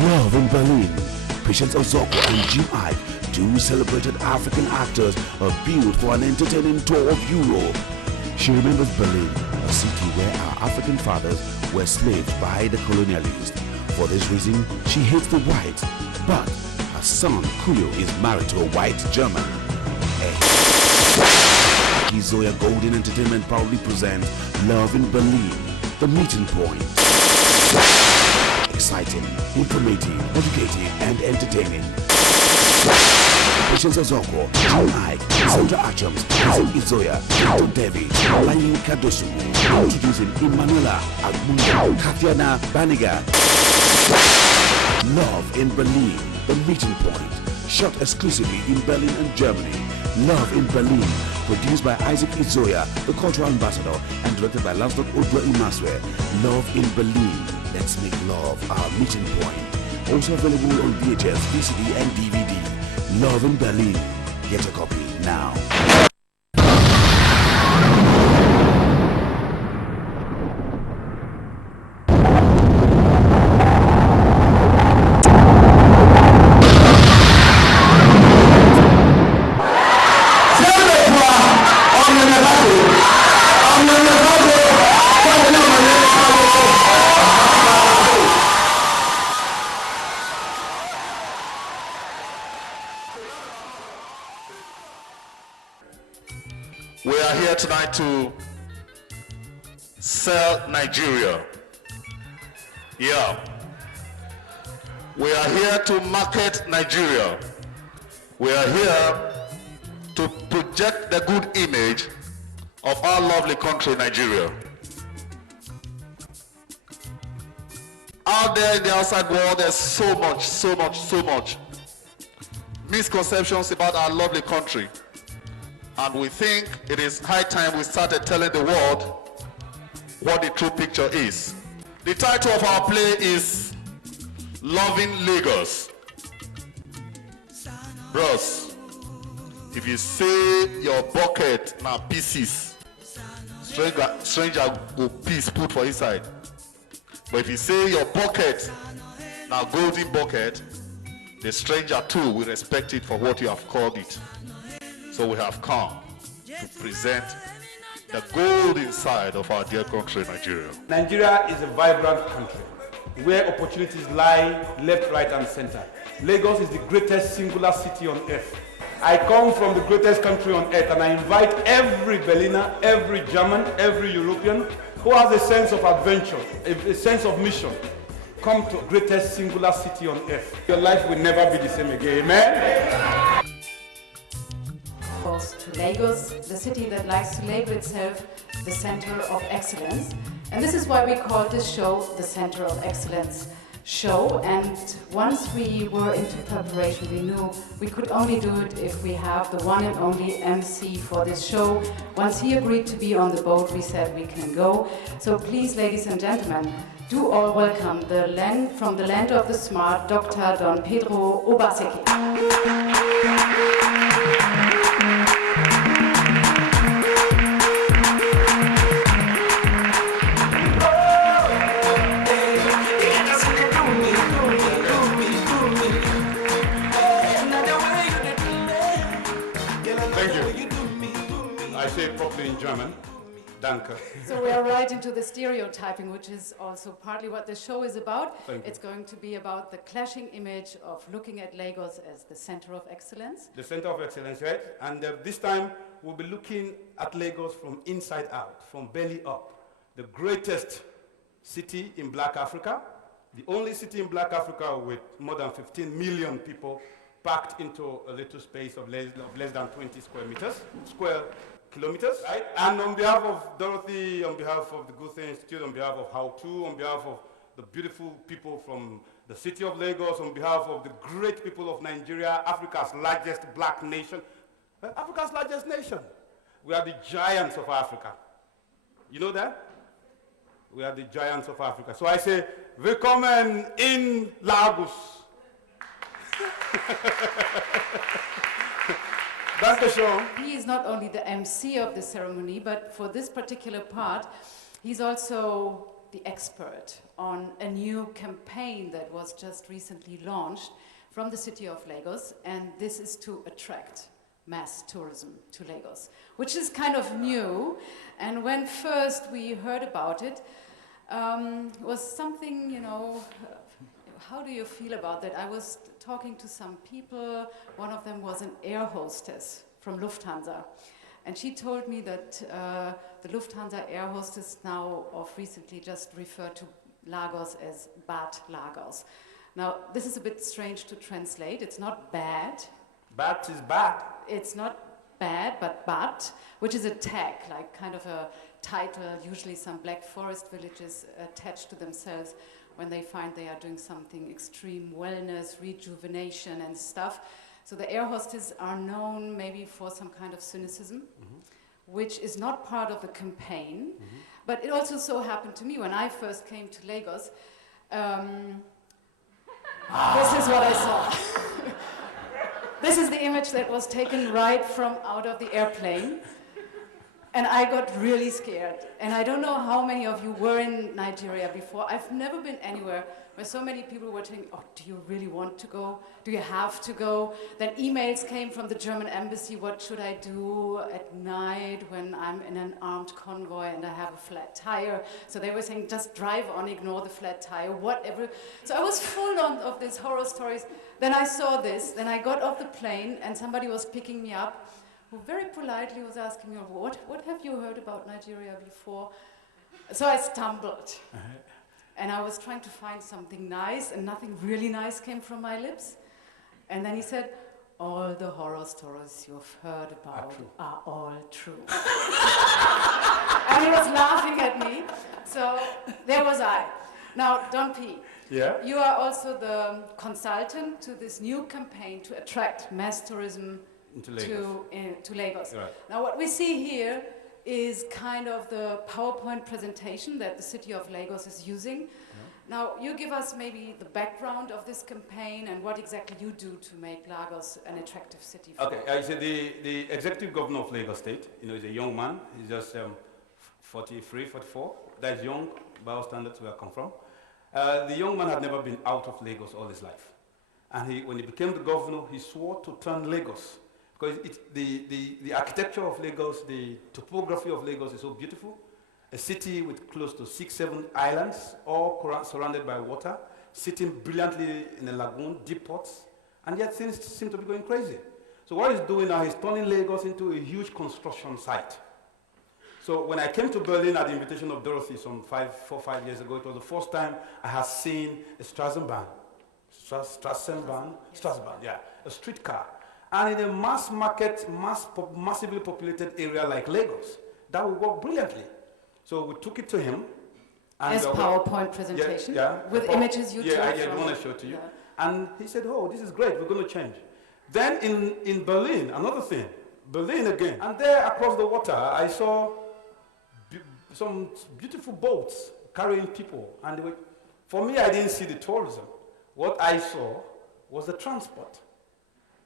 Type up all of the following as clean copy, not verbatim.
Love in Berlin. Patience Ozoko and Jim Ike, two celebrated African actors, are built for an entertaining tour of Europe. She remembers Berlin, a city where our African fathers were slaves by the colonialists. For this reason, she hates the whites, but her son Kuyo is married to a white German. Ehizoya Golden Entertainment proudly presents Love in Berlin, the meeting point. Exciting, informative, educative, and entertaining. Patience Ozoko, Jim Ike, Sandra Achams, Izoya, Dorothee, Lain Kadosu, introducing Emanuela Agmundo, Kathiana Baniga. Love in Berlin, the meeting point. Shot exclusively in Berlin and Germany. Love in Berlin, produced by Isaac Izoya, the cultural ambassador, and directed by Lansdorf Odwa Imaswe. Love in Berlin, let's make love our meeting point. Also available on VHS, VCD, and DVD. Love in Berlin, get a copy now. We are here tonight to sell Nigeria. Yeah. We are here to market Nigeria. We are here to project the good image of our lovely country, Nigeria. Out there in the outside world, there's so much misconceptions about our lovely country. And we think it is high time we started telling the world what the true picture is. The title of our play is Loving Lagos. Bros, if you say your bucket now pieces, stranger will piece put for inside. But if you say your bucket now golden bucket, the stranger too will respect it for what you have called it. So we have come to present the golden side of our dear country, Nigeria. Nigeria is a vibrant country where opportunities lie left, right, and center. Lagos is the greatest singular city on earth. I come from the greatest country on earth, and I invite every Berliner, every German, every European who has a sense of adventure, a sense of mission. Come to the greatest singular city on earth. Your life will never be the same again. Amen? To Lagos, the city that likes to label itself the center of excellence. And this is why we call this show the Center of Excellence show. And once we were into preparation, we knew we could only do it if we have the one and only MC for this show. Once he agreed to be on the boat, we said we can go. So please, ladies and gentlemen, do all welcome from the land of the smart, Dr. Don Pedro Obaseki. Say it properly in German. Danke. So we are right into the stereotyping, which is also partly what the show is about. It's going to be about the clashing image of looking at Lagos as the center of excellence. The center of excellence, right? And this time we'll be looking at Lagos from inside out, from belly up. The greatest city in Black Africa, the only city in Black Africa with more than 15 million people packed into a little space of less than 20 square kilometers, right? And on behalf of Dorothee, on behalf of the Good Thing Institute, on behalf of How To, on behalf of the beautiful people from the city of Lagos, on behalf of the great people of Nigeria, Africa's largest black nation, Africa's largest nation. We are the giants of Africa. You know that? We are the giants of Africa. So I say, willkommen in Lagos. He is not only the MC of the ceremony, but for this particular part, he's also the expert on a new campaign that was just recently launched from the city of Lagos, and this is to attract mass tourism to Lagos, which is kind of new. And when first we heard about it, was something, you know, how do you feel about that? I was talking to some people. One of them was an air hostess from Lufthansa. And she told me that the Lufthansa air hostess now of recently just referred to Lagos as Bad Lagos. Now, this is a bit strange to translate. It's not bad. Bad is bad. It's not bad, but bad, which is a tag, like kind of a title, usually some Black Forest villages attach to themselves when they find they are doing something extreme wellness, rejuvenation and stuff. So the air hostesses are known maybe for some kind of cynicism, which is not part of the campaign. But it also so happened to me when I first came to Lagos. This is what I saw. This is the image that was taken right from out of the airplane. And I got really scared. And I don't know how many of you were in Nigeria before. I've never been anywhere where so many people were telling, oh, do you really want to go? Do you have to go? Then emails came from the German embassy, what should I do at night when I'm in an armed convoy and I have a flat tire? So they were saying, just drive on, ignore the flat tire, whatever. So I was full on of these horror stories. Then I saw this, then I got off the plane and somebody was picking me up, who very politely was asking me, what have you heard about Nigeria before? So I stumbled. And I was trying to find something nice, and nothing really nice came from my lips. And then he said, all the horror stories you've heard about are all true. And he was laughing at me. So there was I. Now, Don P., you are also the consultant to this new campaign to attract mass tourism to Lagos. Right. Now what we see here is kind of the PowerPoint presentation that the city of Lagos is using. Now you give us maybe the background of this campaign and what exactly you do to make Lagos an attractive city for Okay, so the executive governor of Lagos State, is a young man. He's just 43, 44. That's young by our standards where I come from. The young man had never been out of Lagos all his life. And when he became the governor, he swore to turn Lagos. Because the architecture of Lagos, the topography of Lagos is so beautiful. A city with close to 6-7 islands, all surrounded by water, sitting brilliantly in a lagoon, deep ports, and yet things seem to be going crazy. So what he's doing now, he's turning Lagos into a huge construction site. So when I came to Berlin at the invitation of Dorothee some 4 or 5 years ago, it was the first time I had seen a Straßenbahn, a streetcar. And in a mass market, massively populated area like Lagos, that would work brilliantly. So we took it to him. And as PowerPoint presentation? With images you took from I want to show to you. And he said, oh, this is great, we're going to change. Then in Berlin, another thing, Berlin again. And there across the water, I saw some beautiful boats carrying people. And for me, I didn't see the tourism. What I saw was the transport.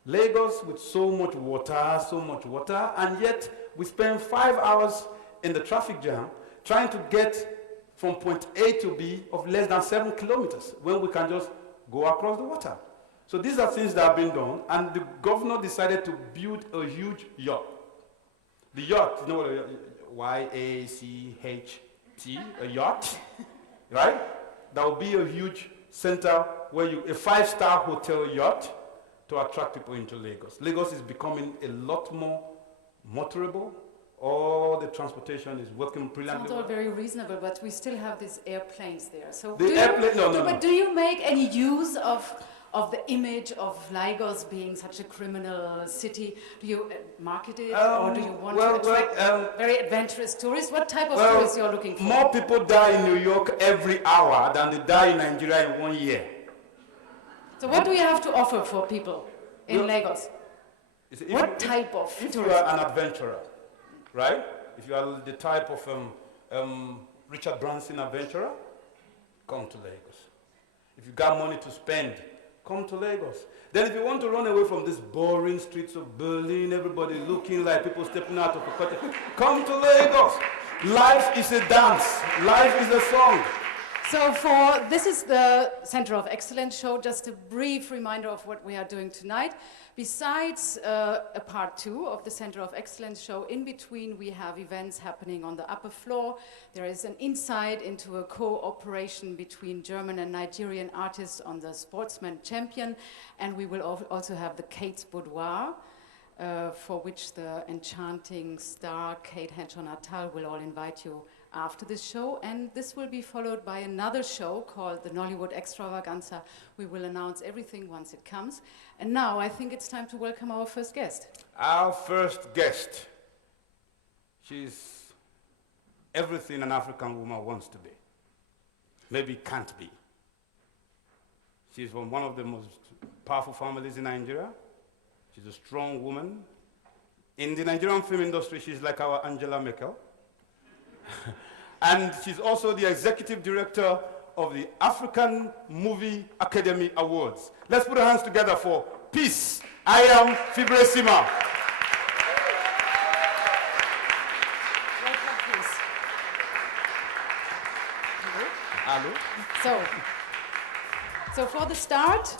Lagos with so much water, and yet we spend 5 hours in the traffic jam trying to get from point A to B of less than 7 kilometers when we can just go across the water. So these are things that have been done, and the governor decided to build a huge yacht. The yacht, you know what Y-A-C-H-T, a yacht, right? That will be a huge center where a 5-star hotel yacht to attract people into Lagos. Lagos is becoming a lot more motorable. All the transportation is working brilliantly. Sounds all very reasonable, but we still have these airplanes there. So But do you make any use of the image of Lagos being such a criminal city? Do you market it, or do you want to attract very adventurous tourists? What type of tourists you're looking for? More people die in New York every hour than they die in Nigeria in 1 year. So what do you have to offer for people in Lagos? What type of tourism? If you are an adventurer, right? If you are the type of Richard Branson adventurer, come to Lagos. If you got money to spend, come to Lagos. Then if you want to run away from these boring streets of Berlin, everybody looking like people stepping out of a cottage, come to Lagos. Life is a dance. Life is a song. So this is the Center of Excellence show, just a brief reminder of what we are doing tonight. Besides a part 2 of the Center of Excellence show, in between we have events happening on the upper floor. There is an insight into a cooperation between German and Nigerian artists on the Sportsman Champion, and we will also have the Kate's Boudoir, for which the enchanting star Kate Henshaw-Nuttal will all invite you after this show, and this will be followed by another show called the Nollywood Extravaganza. We will announce everything once it comes. And now I think it's time to welcome our first guest. Our first guest. She's everything an African woman wants to be. Maybe can't be. She's from one of the most powerful families in Nigeria. She's a strong woman. In the Nigerian film industry, she's like our Angela Merkel. And she's also the executive director of the African Movie Academy Awards. Let's put our hands together for Peace, Anyiam-Fibresima. Welcome, please. Hello. So for the start,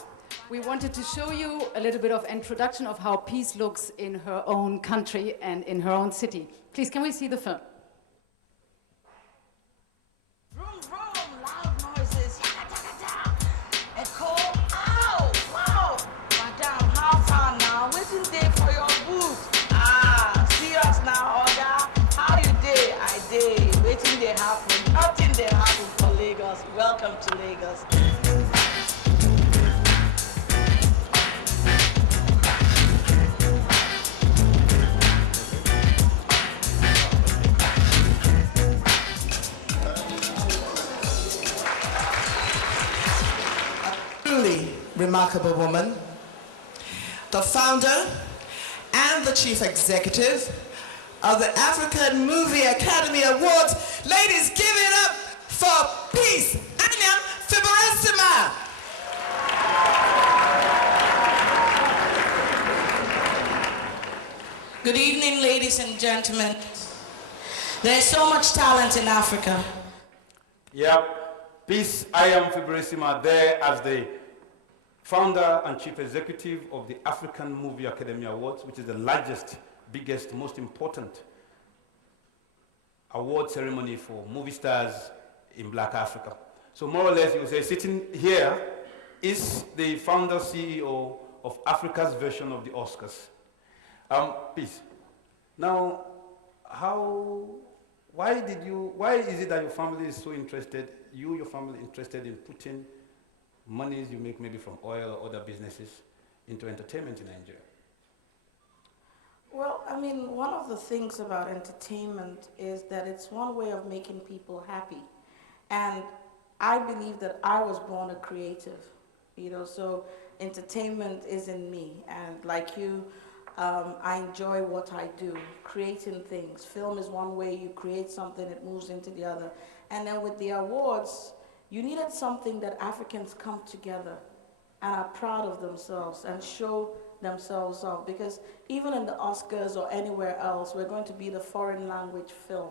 we wanted to show you a little bit of introduction of how peace looks in her own country and in her own city. Please, can we see the film? Nothing they happen for Lagos. Welcome to Lagos. A truly remarkable woman, the founder and the chief executive of the African Movie Academy Awards. Ladies, give it up for Peace, Anyiam-Fibresima. Good evening, ladies and gentlemen. There's so much talent in Africa. Yep. Peace, Anyiam-Fibresima, there as the founder and chief executive of the African Movie Academy Awards, which is the largest, biggest, most important award ceremony for movie stars in Black Africa. So more or less, you would say, sitting here is the founder CEO of Africa's version of the Oscars. Peace. Now, why is it that your family is so interested, your family interested in putting monies you make maybe from oil or other businesses into entertainment in Nigeria? Well, I mean, one of the things about entertainment is that it's one way of making people happy. And I believe that I was born a creative, so entertainment is in me. And like you, I enjoy what I do, creating things. Film is one way you create something, it moves into the other. And then with the awards, you needed something that Africans come together and are proud of themselves and show themselves off, because even in the Oscars or anywhere else, we're going to be the foreign language film.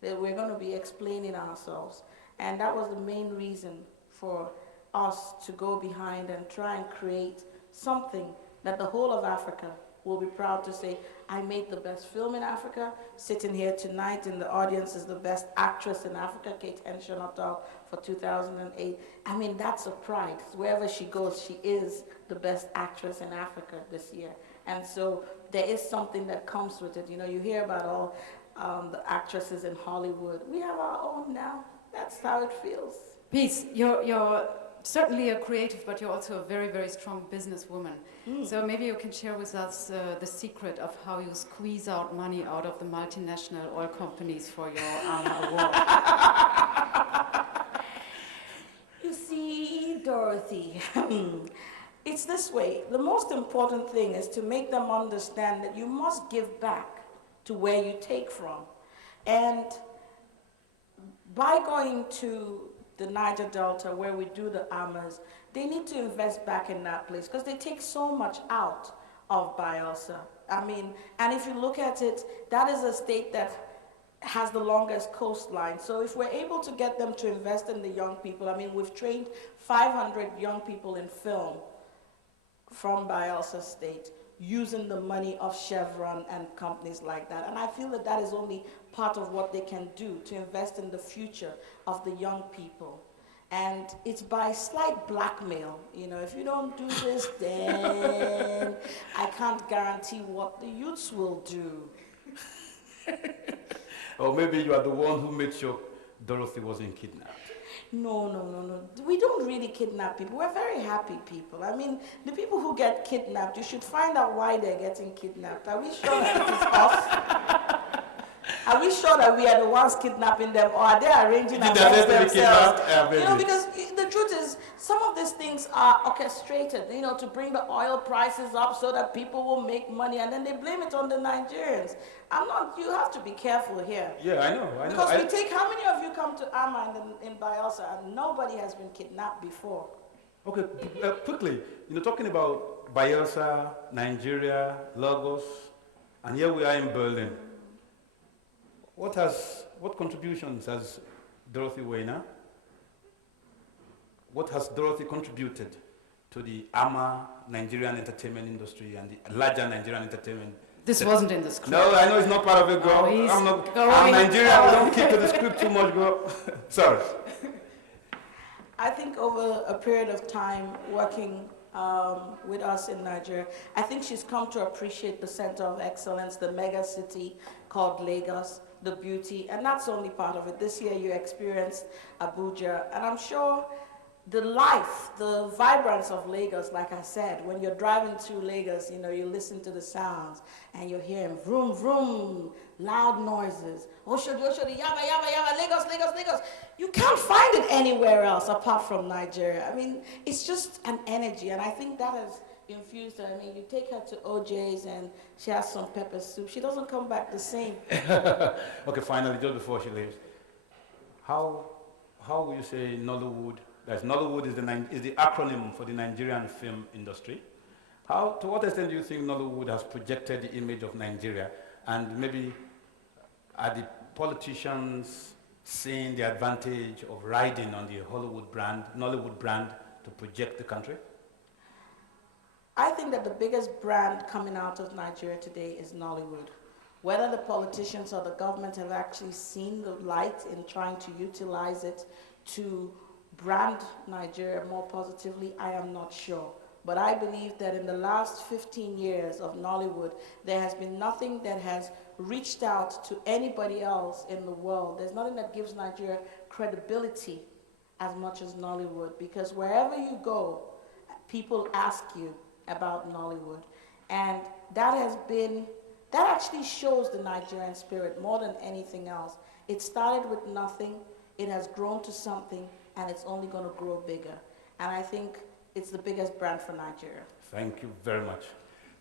We're going to be explaining ourselves. And that was the main reason for us to go behind and try and create something that the whole of Africa will be proud to say, I made the best film in Africa. Sitting here tonight in the audience is the best actress in Africa, Kate Henshaw-Nuttal, for 2008. I mean, that's a pride. Wherever she goes, she is the best actress in Africa this year. And so there is something that comes with it. You hear about all the actresses in Hollywood. We have our own now. That's how it feels. Peace, you're certainly a creative, but you're also a very, very strong businesswoman. So maybe you can share with us the secret of how you squeeze out money out of the multinational oil companies for your award. You see, Dorothee, it's this way. The most important thing is to make them understand that you must give back to where you take from. And by going to the Niger Delta, where we do the AMAAs, they need to invest back in that place because they take so much out of Bielsa. I mean, and if you look at it, that is a state that has the longest coastline. So if we're able to get them to invest in the young people, I mean, we've trained 500 young people in film from Bayelsa State using the money of Chevron and companies like that. And I feel that that is only part of what they can do to invest in the future of the young people. And it's by slight blackmail. You know, if you don't do this, then I can't guarantee what the youths will do. Or maybe you are the one who made sure Dorothee wasn't kidnapped. No. We don't really kidnap people. We're very happy people. I mean, the people who get kidnapped, you should find out why they're getting kidnapped. Are we sure that it is us? Are we sure that we are the ones kidnapping them, or are they arranging against themselves? You know, because the truth is, some of these things are orchestrated, you know, to bring the oil prices up so that people will make money, and then they blame it on the Nigerians. You have to be careful here. Yeah, I know. Because how many of you come to AMAA in Bayelsa, and nobody has been kidnapped before? Okay, quickly, you know, talking about Bayelsa, Nigeria, Lagos, and here we are in Berlin. What contributions has Dorothee Wenner? What has Dorothee contributed to the AMAA Nigerian entertainment industry and the larger Nigerian entertainment? This wasn't in the script. No, I know it's not part of it, girl. I'm Nigerian, we don't keep to the script too much, girl. Sorry. I think over a period of time working with us in Nigeria, I think she's come to appreciate the center of excellence, the mega city called Lagos, the beauty, and that's only part of it. This year you experienced Abuja, and I'm sure the life, the vibrance of Lagos, like I said, when you're driving through Lagos, you know, you listen to the sounds, and you're hearing vroom, vroom, loud noises. Oshodi, Oshodi, yaba, yaba, yaba, Lagos, Lagos, Lagos. You can't find it anywhere else apart from Nigeria. I mean, it's just an energy, and I think that has infused her. I mean, you take her to OJ's and she has some pepper soup. She doesn't come back the same. Okay, finally, just before she leaves, how will you say Nollywood? Nollywood is the acronym for the Nigerian film industry. To what extent do you think Nollywood has projected the image of Nigeria, and maybe are the politicians seeing the advantage of riding on the Nollywood brand to project the country? I think that the biggest brand coming out of Nigeria today is Nollywood. Whether the politicians or the government have actually seen the light in trying to utilize it to brand Nigeria more positively, I am not sure. But I believe that in the last 15 years of Nollywood, there has been nothing that has reached out to anybody else in the world. There's nothing that gives Nigeria credibility as much as Nollywood, because wherever you go, people ask you about Nollywood. And that actually shows the Nigerian spirit more than anything else. It started with nothing, it has grown to something, and it's only going to grow bigger. And I think it's the biggest brand for Nigeria. Thank you very much.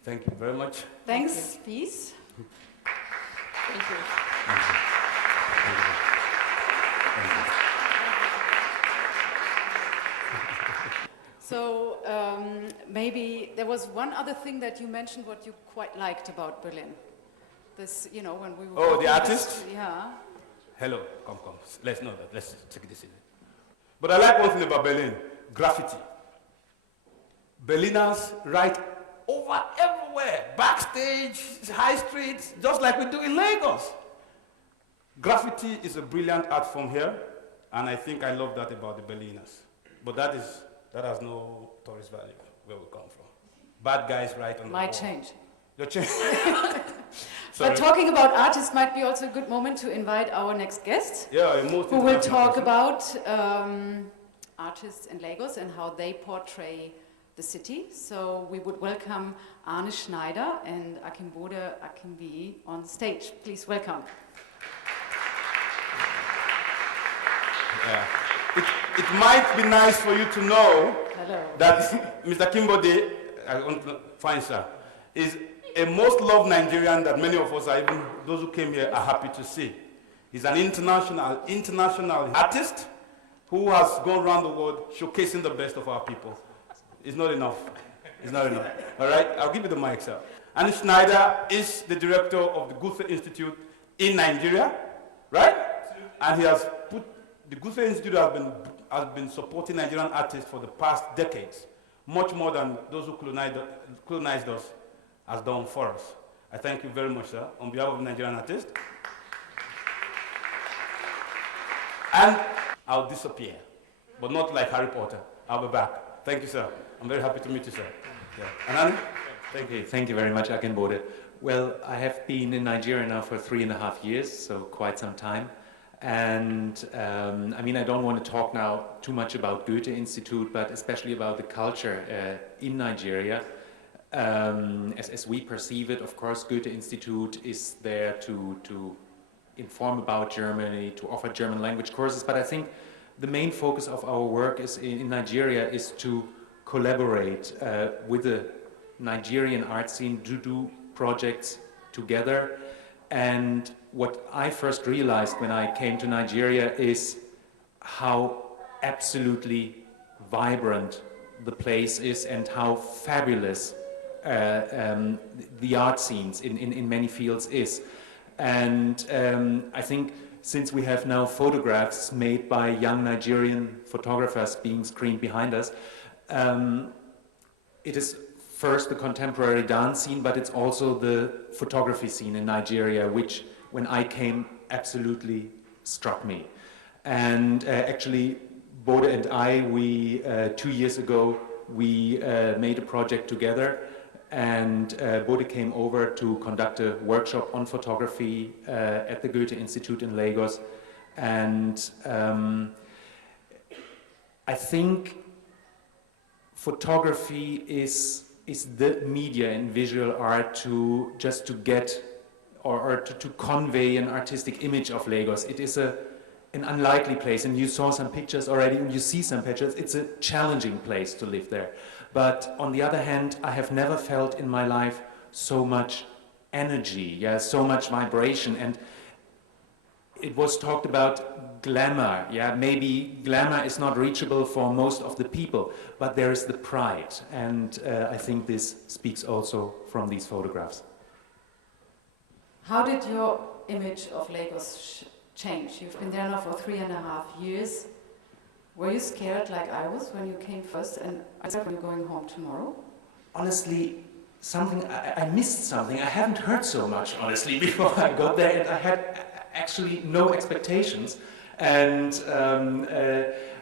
Thank you very much. Thanks, peace. Thank you. Thank you. Thank you. Thank you. So maybe there was one other thing that you mentioned what you quite liked about Berlin. This, you know, when we were... Oh, the artist? Yeah. Hello, come. Let's know that. Let's take this in. But I like one thing about Berlin, graffiti. Berliners write over everywhere, backstage, high streets, just like we do in Lagos. Graffiti is a brilliant art form here, and I think I love that about the Berliners. But that has no tourist value where we come from. Bad guys write on the wall. Might change. You're change. But talking about artists might be also a good moment to invite our next guest, who will talk about artists in Lagos and how they portray the city. So we would welcome Arne Schneider and Akimbode Akimbi on stage. Please welcome. Yeah. It might be nice for you to know that Mr. Akimbode, fine sir, is a most loved Nigerian that many of us, are even those who came here, are happy to see. He's an international artist who has gone around the world showcasing the best of our people. It's not enough. It's not enough. All right, I'll give you the mic, sir. Arne Schneider is the director of the Goethe Institute in Nigeria. right? And he has put, the Guse Institute has been supporting Nigerian artists for the past decades, much more than those who colonized us has done for us. I thank you very much, sir, on behalf of Nigerian artists. And I'll disappear, but not like Harry Potter. I'll be back. Thank you, sir. I'm very happy to meet you, sir. Yeah. Anani? Thank you. Thank you very much, Akinbode. Well, I have been in Nigeria now for 3.5 years, so quite some time. And I mean, I don't want to talk now too much about Goethe Institute, but especially about the culture in Nigeria. As we perceive it, of course, Goethe Institute is there to inform about Germany, to offer German language courses, but I think the main focus of our work is in Nigeria is to collaborate with the Nigerian art scene to do projects together. And what I first realized when I came to Nigeria is how absolutely vibrant the place is and how fabulous the art scenes in many fields is. And I think since we have now photographs made by young Nigerian photographers being screened behind us, it is first the contemporary dance scene, but it's also the photography scene in Nigeria, which, when I came, absolutely struck me. And actually, Bode and I, we 2 years ago, we made a project together, and Bode came over to conduct a workshop on photography at the Goethe Institute in Lagos. And I think photography is the media in visual art to get or to convey an artistic image of Lagos. It is an unlikely place, and you saw some pictures already, and you see some pictures. It's a challenging place to live there. But on the other hand, I have never felt in my life so much energy, yeah, so much vibration. And it was talked about glamour, yeah, maybe glamour is not reachable for most of the people, but there is the pride. And I think this speaks also from these photographs. How did your image of Lagos change? You've been there now for 3.5 years. Were you scared like I was when you came first, and are you going home tomorrow? Honestly, I missed something. I haven't heard so much, honestly, before I got there, and I had actually no expectations. And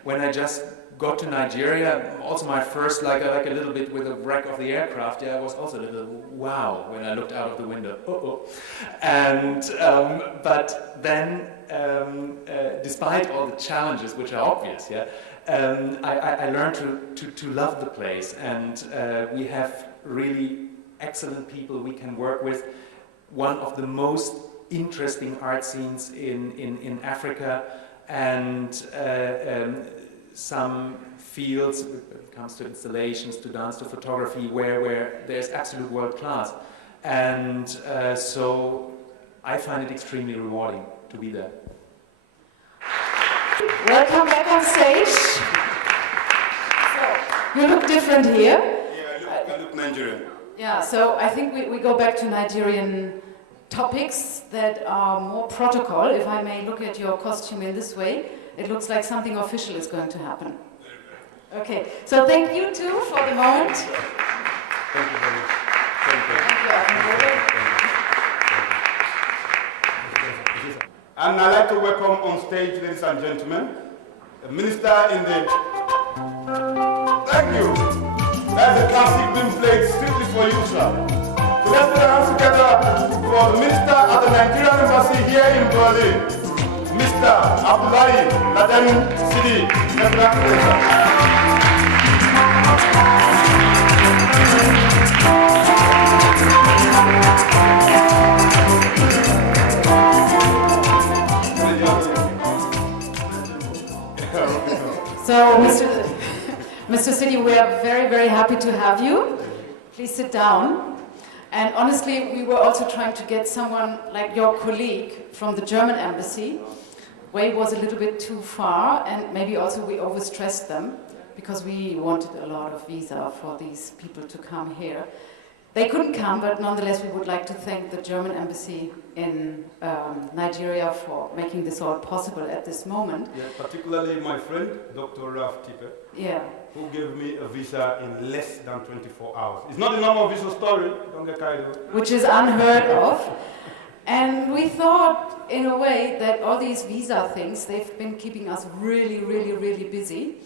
when I just got to Nigeria, also my first, like a little bit with the wreck of the aircraft, yeah, I was also a little wow when I looked out of the window. And but then, despite all the challenges, which are obvious, yeah, I learned to love the place, and we have really excellent people we can work with. One of the most interesting art scenes in Africa, and some fields, when it comes to installations, to dance, to photography, where there's absolute world class. And so I find it extremely rewarding to be there. Welcome back on stage. So, you look different here. Yeah, I look Nigerian. Yeah, so I think we go back to Nigerian topics that are more protocol. If I may look at your costume in this way, it looks like something official is going to happen. Okay, so thank you too for the moment. Thank you very much. Thank you. And I'd like to welcome on stage, ladies and gentlemen, the minister in the... Thank you. That's a classic being played strictly for you, sir. So let's put our hands together for the minister at the Nigerian Embassy here in Berlin, Mr. Abdullahi Laden Sidi. Let's put our hands together. So, Mr. Sidi, we are very, very happy to have you. Please sit down. And honestly, we were also trying to get someone like your colleague from the German embassy. Way was a little bit too far, and maybe also we overstressed them because we wanted a lot of visa for these people to come here. They couldn't come, but nonetheless we would like to thank the German embassy in Nigeria for making this all possible at this moment. Yeah, particularly my friend, Dr. Ralph Tipper, Yeah. who gave me a visa in less than 24 hours. It's not a normal visa story, don't get carried away. Which is unheard of. And we thought, in a way, that all these visa things, they've been keeping us really, really, really busy.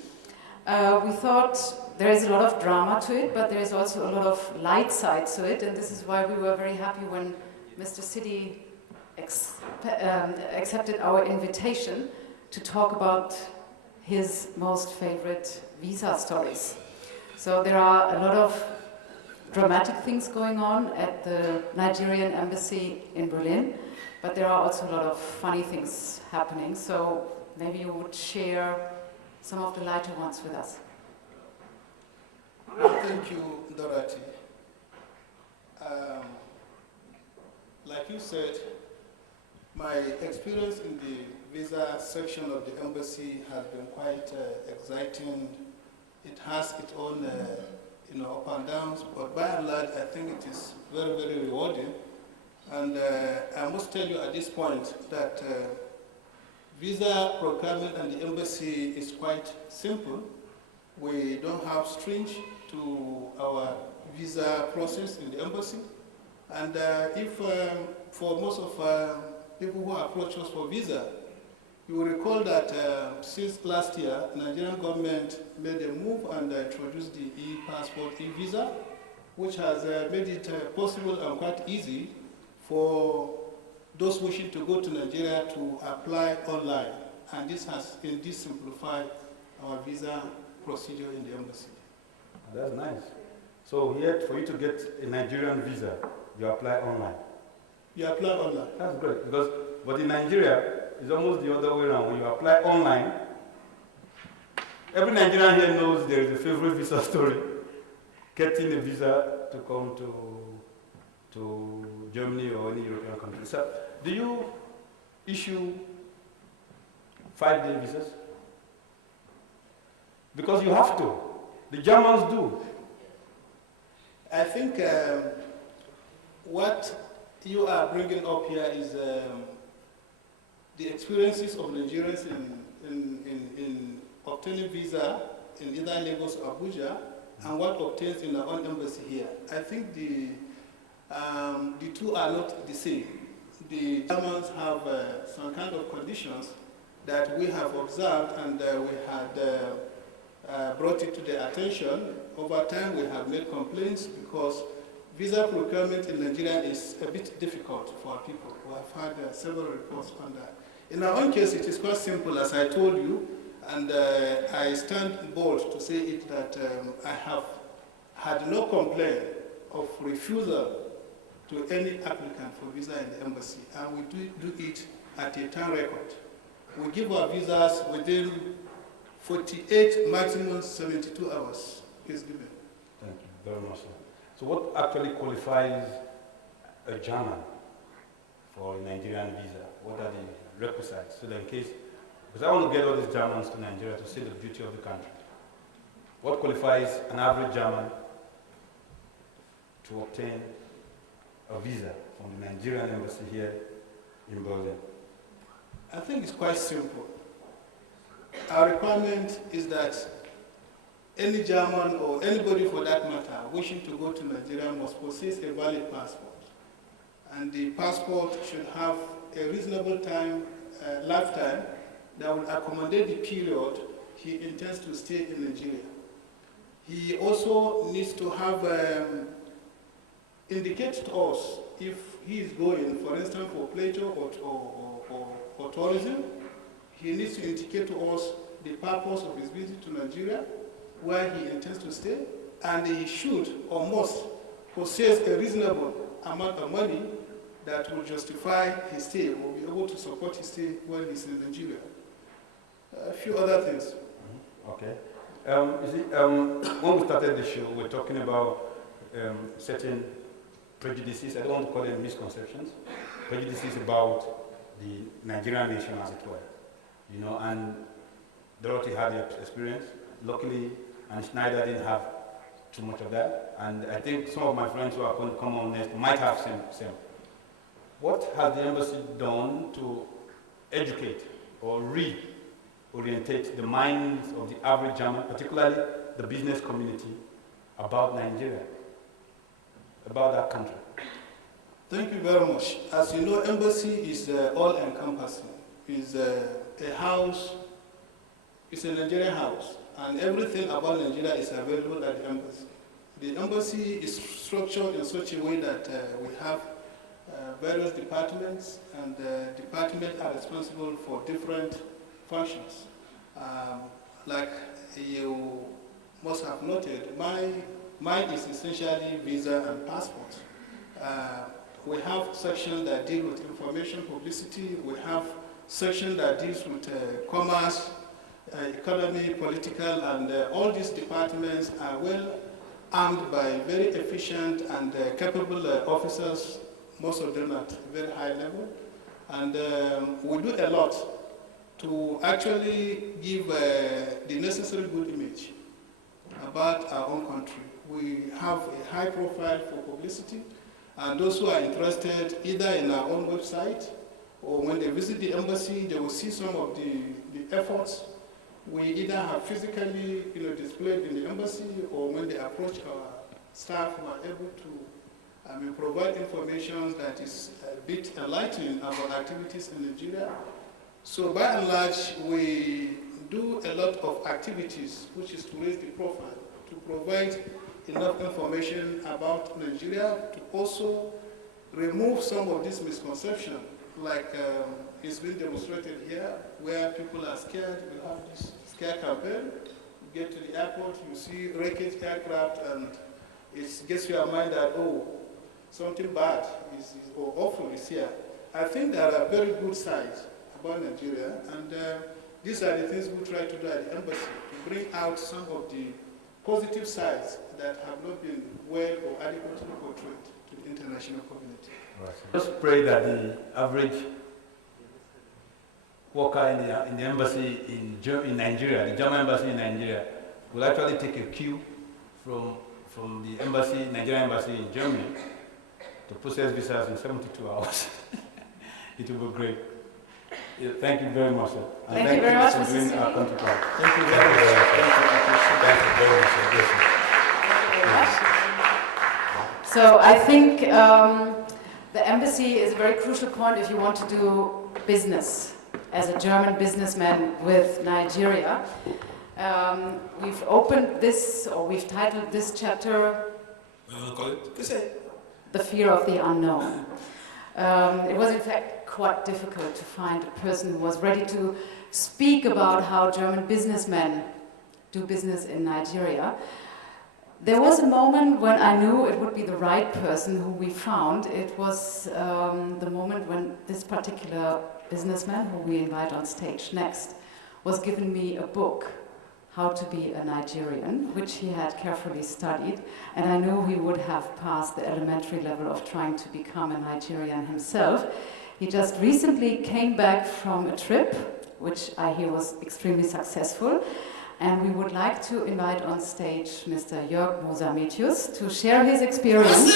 We thought there is a lot of drama to it, but there is also a lot of light side to it, and this is why we were very happy when Mr. City accepted our invitation to talk about his most favorite visa stories. So there are a lot of dramatic things going on at the Nigerian embassy in Berlin, but there are also a lot of funny things happening. So maybe you would share some of the lighter ones with us. Thank you, Dorothee. Like you said, my experience in the visa section of the embassy has been quite exciting. It has its own up and downs, but by and large, I think it is very, very rewarding. And I must tell you at this point that visa procurement and the embassy is quite simple. We don't have strings to our visa process in the embassy. And if for most of people who approach us for visa, you will recall that since last year, the Nigerian government made a move and introduced the e-passport, e-visa, which has made it possible and quite easy for those wishing to go to Nigeria to apply online. And this has indeed simplified our visa procedure in the embassy. That's nice. So here, for you to get a Nigerian visa, you apply online. You apply online. That's great, but in Nigeria, it's almost the other way around. When you apply online, every Nigerian here knows there is a favorite visa story. Getting a visa to come to Germany or any European country. So, do you issue 5-day visas? Because you have to. The Germans do. I think what you are bringing up here is the experiences of Nigerians in obtaining visa in either Lagos or Abuja, and what obtains in our own embassy here. I think the two are not the same. The Germans have some kind of conditions that we have observed, and we had brought it to their attention. Over time, we have made complaints because visa procurement in Nigeria is a bit difficult for our people. We have had several reports on that. In our own case, it is quite simple, as I told you, and I stand bold to say it that I have had no complaint of refusal to any applicant for visa in the embassy, and we do it at a time record. We give our visas within 48, maximum 72 hours is given. Thank you very much, sir. So what actually qualifies a German for a Nigerian visa? What are the requisites? So that in case, because I want to get all these Germans to Nigeria to see the beauty of the country. What qualifies an average German to obtain a visa from the Nigerian embassy here in Berlin? I think it's quite simple. Our requirement is that any German or anybody for that matter wishing to go to Nigeria must possess a valid passport. And the passport should have a reasonable lifetime that will accommodate the period he intends to stay in Nigeria. He also needs to have indicate to us if he is going, for instance, for pleasure or tourism. He needs to indicate to us the purpose of his visit to Nigeria, where he intends to stay, and he should or must possess a reasonable amount of money that will justify his stay, will be able to support his stay while he's in Nigeria. A few other things. Okay. You see, when we started the show, we were talking about certain prejudices. I don't want to call them misconceptions. Prejudices about the Nigerian nation, as it were. You know, and Dorothee had the experience. Luckily, and Schneider didn't have too much of that. And I think some of my friends who are going to come on next might have same. What has the embassy done to educate or reorientate the minds of the average German, particularly the business community, about Nigeria, about that country? Thank you very much. As you know, embassy is all-encompassing. It's a house, it's a Nigerian house, and everything about Nigeria is available at the embassy. The embassy is structured in such a way that we have various departments, and departments are responsible for different functions. Like you must have noted, mine is essentially visa and passports. We have sections that deal with information publicity. We have section that deals with commerce, economy, political, and all these departments are well armed by very efficient and capable officers, most of them at very high level. And we do a lot to actually give the necessary good image about our own country. We have a high profile for publicity, and those who are interested either in our own website or when they visit the embassy, they will see some of the efforts we either have physically displayed in the embassy, or when they approach our staff, we are able to provide information that is a bit enlightening about activities in Nigeria. So by and large, we do a lot of activities, which is to raise the profile, to provide enough information about Nigeria, to also remove some of this misconception, like it's been demonstrated here, where people are scared. We have this scare campaign. You get to the airport, you see wreckage aircraft, and it gets your mind that, oh, something bad or awful is here. I think there are very good sides about Nigeria, and these are the things we try to do at the embassy, to bring out some of the positive sides that have not been well or adequately portrayed to the international community. Right. Just pray that the average worker in the embassy in Nigeria, the German embassy in Nigeria, will actually take a cue from the embassy, Nigerian embassy in Germany, to process visas in 72 hours. It will be great. Yeah, thank you very much, sir. And Thank you very much, for Mr. doing Singh. our country proud. Thank you very much. Thank you very much. Thank you very much. So I think the embassy is a very crucial point if you want to do business as a German businessman with Nigeria. We've opened this, or we've titled this chapter, The Fear of the Unknown. It was in fact quite difficult to find a person who was ready to speak about how German businessmen do business in Nigeria. There was a moment when I knew it would be the right person who we found. It was the moment when this particular businessman, who we invite on stage next, was giving me a book, How to Be a Nigerian, which he had carefully studied, and I knew he would have passed the elementary level of trying to become a Nigerian himself. He just recently came back from a trip, which I hear was extremely successful, and we would like to invite on stage Mr. Jörg Mosametius to share his experience.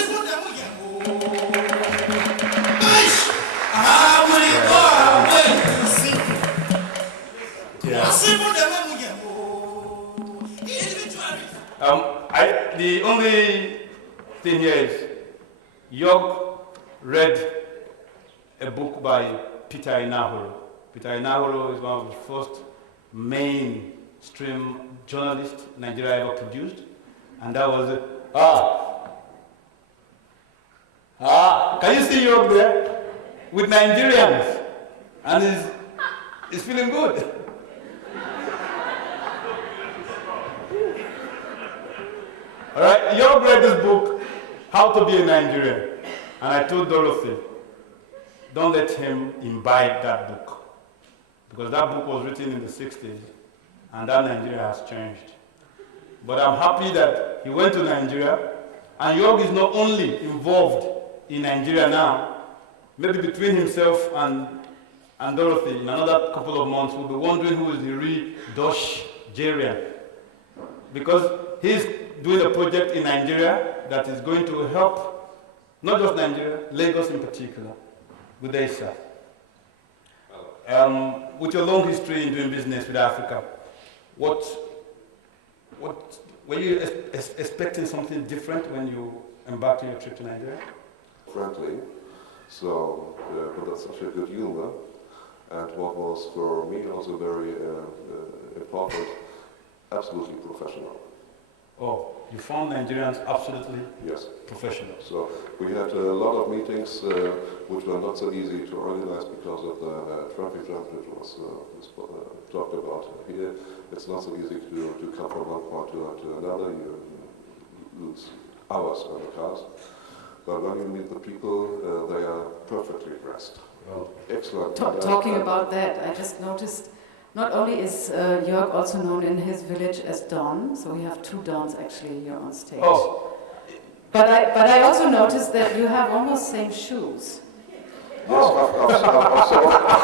The only thing here is, Jörg read a book by Peter Inahoro. Peter Inahoro is one of the first mainstream journalists Nigeria ever produced, and that was can you see Jörg there with Nigerians, and he's feeling good. All right, Jörg read this book, How to Be a Nigerian, and I told Dorothee, don't let him imbibe that book, because that book was written in the 60s, and that Nigeria has changed. But I'm happy that he went to Nigeria, and Jörg is not only involved in Nigeria now, maybe between himself and Dorothee, in another couple of months, we'll be wondering who is the real Dutch Nigerian, because he's doing a project in Nigeria that is going to help, not just Nigeria, Lagos in particular, with ASA. With your long history in doing business with Africa, what were you expecting something different when you embarked on your trip to Nigeria? Friendly, so but that's such a good humor. And what was for me also very important, absolutely professional. Oh, you found Nigerians absolutely professional. So we had a lot of meetings which were not so easy to organize because of the traffic jam that was talked about here. It's not so easy to come from one point to another. You lose hours on the cars. But when you meet the people, they are perfectly dressed. Well, excellent. Talking about that, I just noticed, not only is Jörg also known in his village as Don, so we have 2 Dons actually here on stage. Oh. But I also noticed that you have almost same shoes. Yes,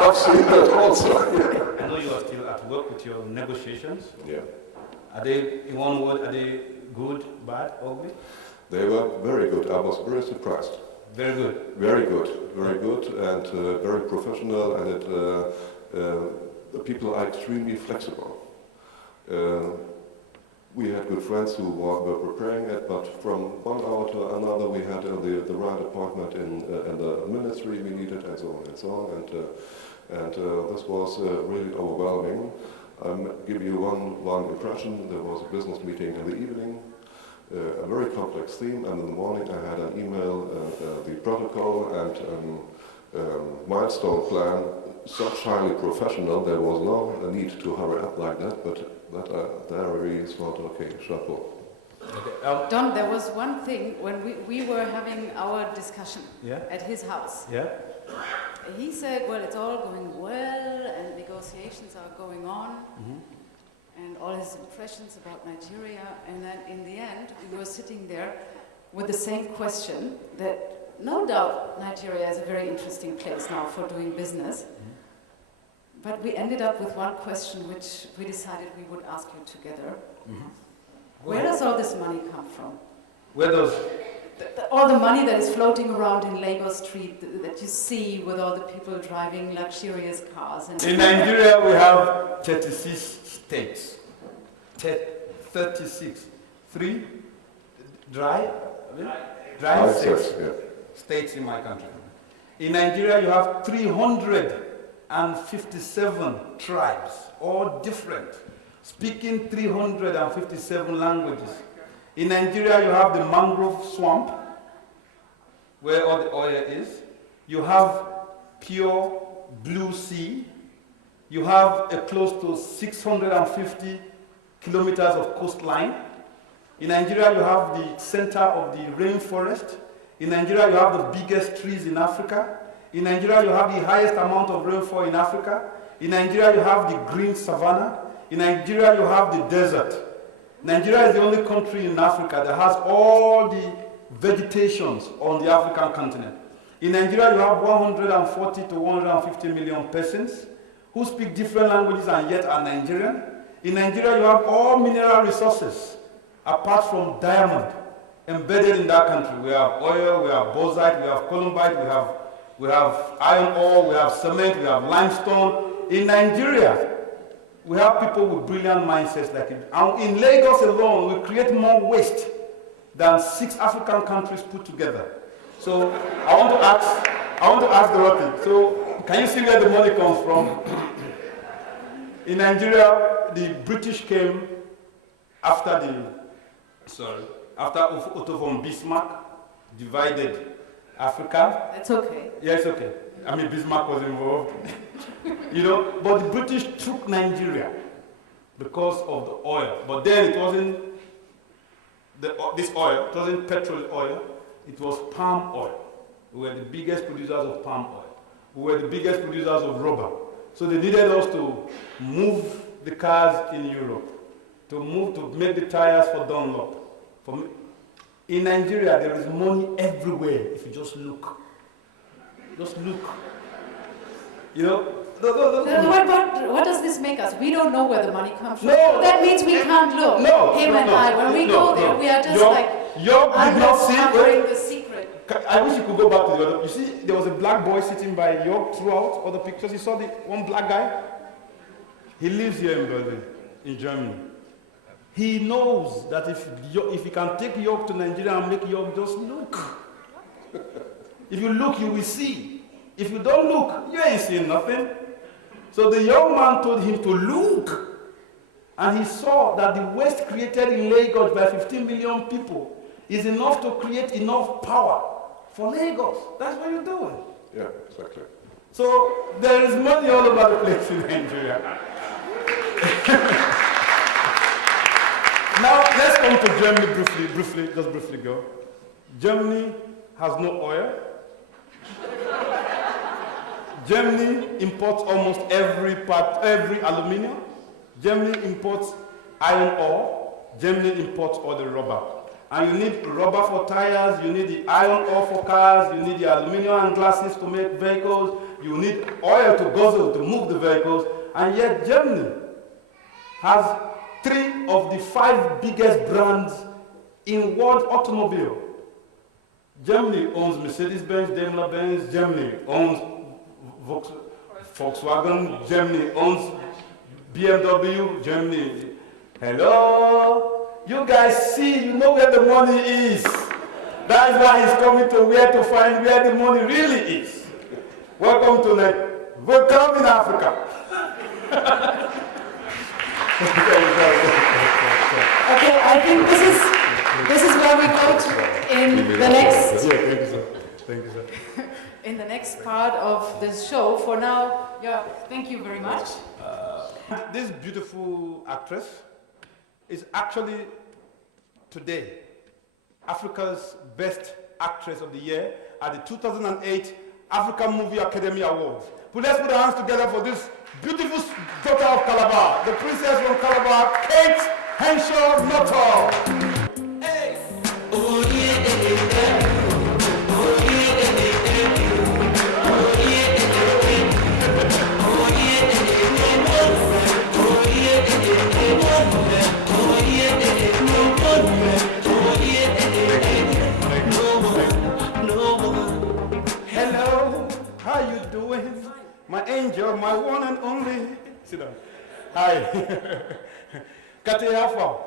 I've seen that also. I know you are still at work with your negotiations. Yeah. Are they, in one word, are they good, bad, ugly? They were very good. I was very surprised. Very good. Very good, and very professional, and the people are extremely flexible. We had good friends who were preparing it, but from one hour to another we had the right appointment in the ministry we needed, and so on and so on, and this was really overwhelming. I'll give you one impression. There was a business meeting in the evening. A very complex theme, and in the morning I had an email, the protocol and milestone plan, such highly professional, there was no need to hurry up like that, but there I really thought, okay, chapeau. Okay. Don, there was one thing when we were having our discussion at his house. Yeah. He said, well, it's all going well, and negotiations are going on. Mm-hmm. And all his impressions about Nigeria, and then in the end, we were sitting there with the same question that no doubt Nigeria is a very interesting place now for doing business, but we ended up with one question which we decided we would ask you together. Where does all this money come from? Where does? All the money that is floating around in Lagos Street that you see with all the people driving luxurious cars. And In Nigeria, we have 36 states. 36. 3 dry states in my country. In Nigeria, you have 357 tribes, all different, speaking 357 languages. In Nigeria, you have the mangrove swamp, where all the oil is. You have pure blue sea. You have a close to 650 kilometers of coastline. In Nigeria, you have the center of the rainforest. In Nigeria, you have the biggest trees in Africa. In Nigeria, you have the highest amount of rainfall in Africa. In Nigeria, you have the green savanna. In Nigeria, you have the desert. Nigeria is the only country in Africa that has all the vegetations on the African continent. In Nigeria, you have 140 to 150 million persons who speak different languages and yet are Nigerian. In Nigeria, you have all mineral resources, apart from diamond, embedded in that country. We have oil, we have bauxite, we have columbite, we have iron ore, we have cement, we have limestone. In Nigeria, we have people with brilliant mindsets like it. And in Lagos alone, we create more waste than 6 African countries put together. So I want to ask Dorothee, so can you see where the money comes from? In Nigeria, the British came after Otto von Bismarck divided Africa. That's okay. Yeah, it's okay. I mean, Bismarck was involved. But the British took Nigeria because of the oil. But then it wasn't this oil, it wasn't petrol oil, it was palm oil. We were the biggest producers of palm oil. We were the biggest producers of rubber. So they needed us to move the cars in Europe, to make the tires for Dunlop. In Nigeria, there is money everywhere if you just look. Just look. What does this make us? We don't know where the money comes from. No. That means we can't look. When we go there, we are just uncovering the secret. I wish you could go back to the other. You see, there was a black boy sitting by York throughout all the pictures. You saw the one black guy? He lives here in Berlin, in Germany. He knows that if he can take York to Nigeria and make York just look. If you look, you will see. If you don't look, you ain't seeing nothing. So the young man told him to look. And he saw that the waste created in Lagos by 15 million people is enough to create enough power for Lagos. That's what you're doing. Yeah, exactly. So there is money all over the place in Nigeria. Now let's come to Germany briefly go. Germany has no oil. Germany imports almost every aluminium. Germany imports iron ore. Germany imports all the rubber. And you need rubber for tires, you need the iron ore for cars, you need the aluminium and glasses to make vehicles, you need oil to guzzle to move the vehicles, and yet Germany has 3 of the 5 biggest brands in world automobile. Germany owns Mercedes-Benz, Daimler-Benz, Germany owns Volkswagen, Germany owns BMW, Germany. Hello? You guys see, you know where the money is. That is why he's coming to where to find where the money really is. Welcome to Nigeria. Welcome in Africa. Okay, I think this is where we go to in the next. Yeah, thank you, sir. Thank you, sir. In the next part of this show. For now, thank you very much. This beautiful actress is actually today Africa's best actress of the year at the 2008 African Movie Academy Awards. Let's put our hands together for this beautiful daughter of Calabar, the princess from Calabar, Kate Henshaw-Nuttal. Hey. Hello, how you doing? My angel, my one and only. Sit down. Hi. Kati, how far?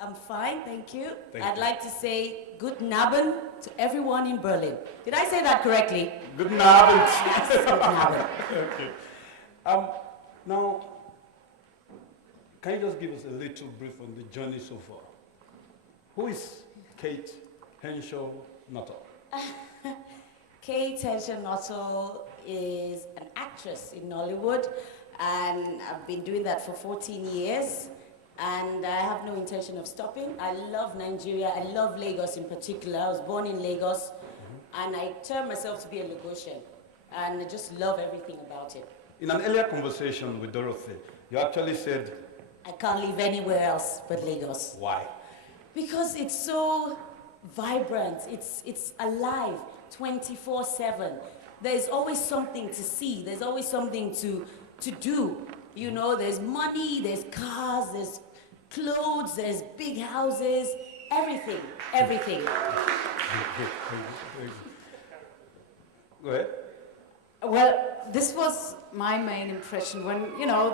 I'm fine, thank you. I'd like to say good Abend to everyone in Berlin. Did I say that correctly? Good Abend. Yes, good Abend. Okay. Now, can you just give us a little brief on the journey so far? Who is Kate Henshaw-Nuttal? Kate Henshaw-Nuttal is an actress in Nollywood, and I've been doing that for 14 years, and I have no intention of stopping. I love Nigeria. I love Lagos in particular. I was born in Lagos, and I term myself to be a Lagosian, and I just love everything about it. In an earlier conversation with Dorothee, you actually said, I can't live anywhere else but Lagos. why? Because it's so vibrant, it's alive 24/7. There's always something to see, there's always something to do. You know, there's money, there's cars, there's clothes, there's big houses, everything. Go ahead. Well, this was my main impression when,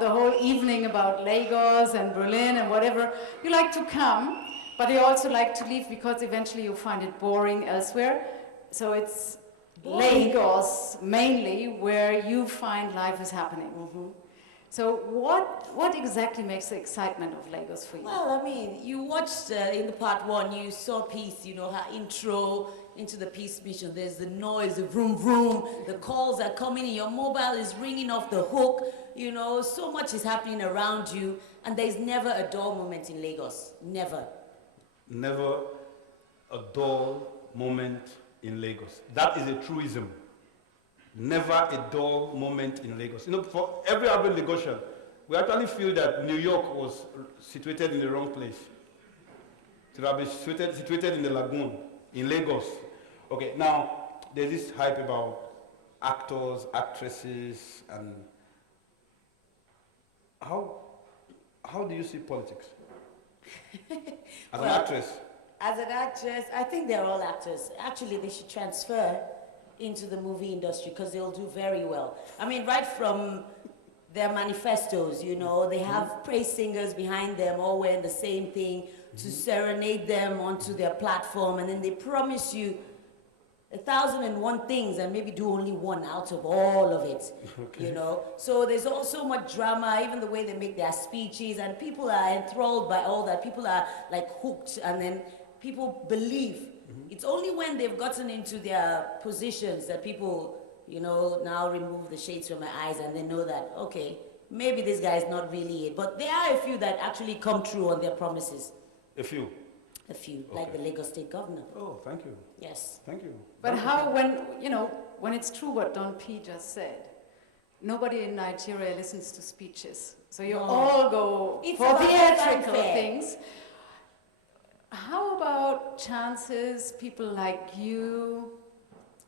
the whole evening about Lagos and Berlin and whatever, you like to come, but you also like to leave because eventually you find it boring elsewhere. So it's Lagos mainly where you find life is happening. Mm-hmm. So what exactly makes the excitement of Lagos for you? Well, I mean, you watched in the part 1, you saw Peace, her intro into the Peace mission. There's the noise, the vroom vroom, the calls are coming in, your mobile is ringing off the hook, so much is happening around you, and there's never a dull moment in Lagos, never. Never a dull moment in Lagos. That is a truism. Never a dull moment in Lagos. For every urban Lagosian, we actually feel that New York was situated in the wrong place. It would have been situated in the lagoon, in Lagos. Okay, now, there's this hype about actors, actresses, and How do you see politics? As Well, an actress? As an actress, I think they're all actors. Actually, they should transfer into the movie industry because they'll do very well. I mean, right from their manifestos, you know, they have praise singers behind them all wearing the same thing to serenade them onto their platform, and then they promise you 1,001 things and maybe do only one out of all of it, you know. So there's also much drama, even the way they make their speeches, and people are enthralled by all that. People are like hooked, and then people believe. It's only when they've gotten into their positions that people, you know, now remove the shades from my eyes and they know that, okay, maybe this guy is not really it. But there are a few that actually come true on their promises. A few? A few, Okay. like the Lagos State Governor. Oh, thank you. Yes. Thank you. But how, when it's true what Don P just said, nobody in Nigeria listens to speeches. So you all go It's for about theatrical fanfare. things. How about chances, people like you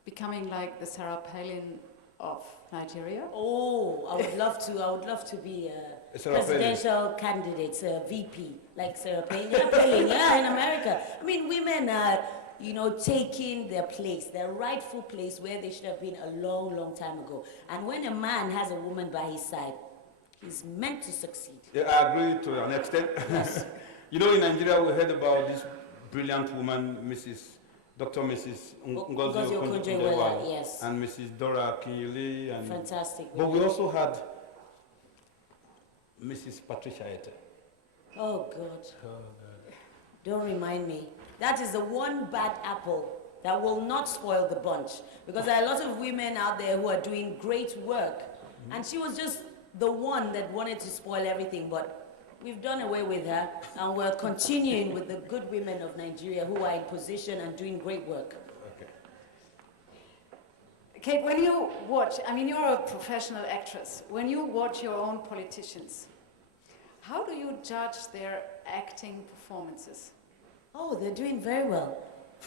becoming like the Sarah Palin of Nigeria? Oh, I would love to. I would love to be a Sarah Palin. presidential candidate, a VP, like Sarah Palin. Yeah, Palin, yeah, in America. I mean, women are, you know, taking their place, their rightful place where they should have been a long, long time ago. And when a man has a woman by his side, he's meant to succeed. Yeah, I agree to an extent. Yes. You know, in Nigeria, we heard about this brilliant woman, Dr. Mrs. Ngozi Ngozi Okonjo-Iweala, yes. and Mrs. Dora Akinyele. And Fantastic. But we also had Mrs. Patricia Ete. Oh, God. Don't remind me. That is the one bad apple that will not spoil the bunch. Because there are a lot of women out there who are doing great work. And she was just the one that wanted to spoil everything. But we've done away with her. And we're continuing with the good women of Nigeria who are in position and doing great work. Okay. Kate, when you watch, I mean, you're a professional actress. When you watch your own politicians, how do you judge their acting performances? Oh, they're doing very well.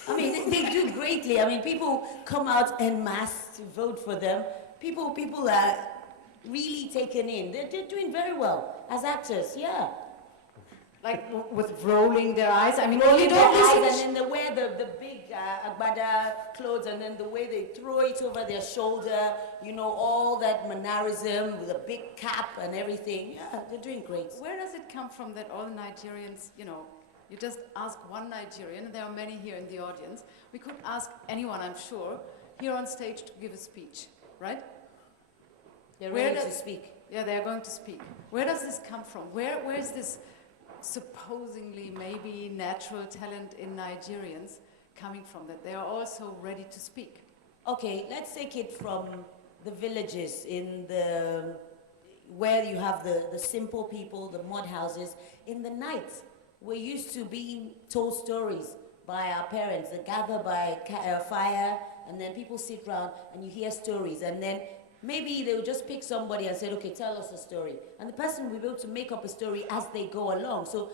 I mean, they do greatly. I mean, people come out en masse to vote for them. People are really taken in. They're doing very well as actors, yeah. Like with rolling their eyes? I mean, Rolling you their don't eyes, listen. and then they wear the big agbada clothes, and then the way they throw it over their shoulder, you know, all that mannerism with a big cap and everything. Yeah, they're doing great. Where does it come from that all Nigerians, you know, you just ask one Nigerian, and there are many here in the audience. We could ask anyone, I'm sure, here on stage to give a speech, right? They're Where ready to does- speak. Yeah, they are going to speak. Where does this come from? Where is this supposedly maybe natural talent in Nigerians coming from, that they are also ready to speak? Okay, let's take it from the villages in the where you have the simple people, the mud houses. In the night, we're used to being told stories by our parents. They gather by fire, and then people sit around and you hear stories, and then maybe they will just pick somebody and say, okay, tell us a story. And the person will be able to make up a story as they go along. So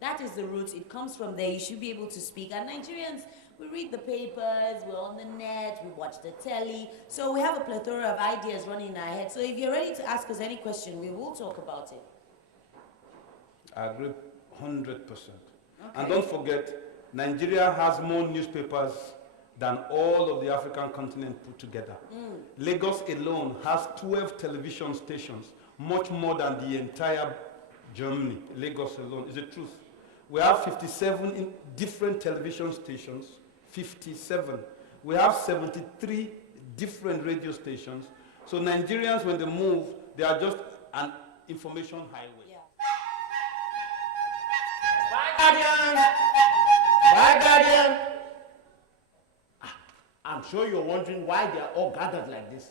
that is the roots. It comes from there. You should be able to speak. And Nigerians, we read the papers, we're on the net, we watch the telly. So we have a plethora of ideas running in our head. So if you're ready to ask us any question, we will talk about it. I agree 100%. And don't forget, Nigeria has more newspapers than all of the African continent put together. Lagos alone has 12 television stations, much more than the entire Germany. Lagos alone is the truth. We have 57 different television stations, 57. We have 73 different radio stations. So Nigerians, when they move, they are just an information highway. Yeah. Bye, Guardian! I'm sure you're wondering why they are all gathered like this.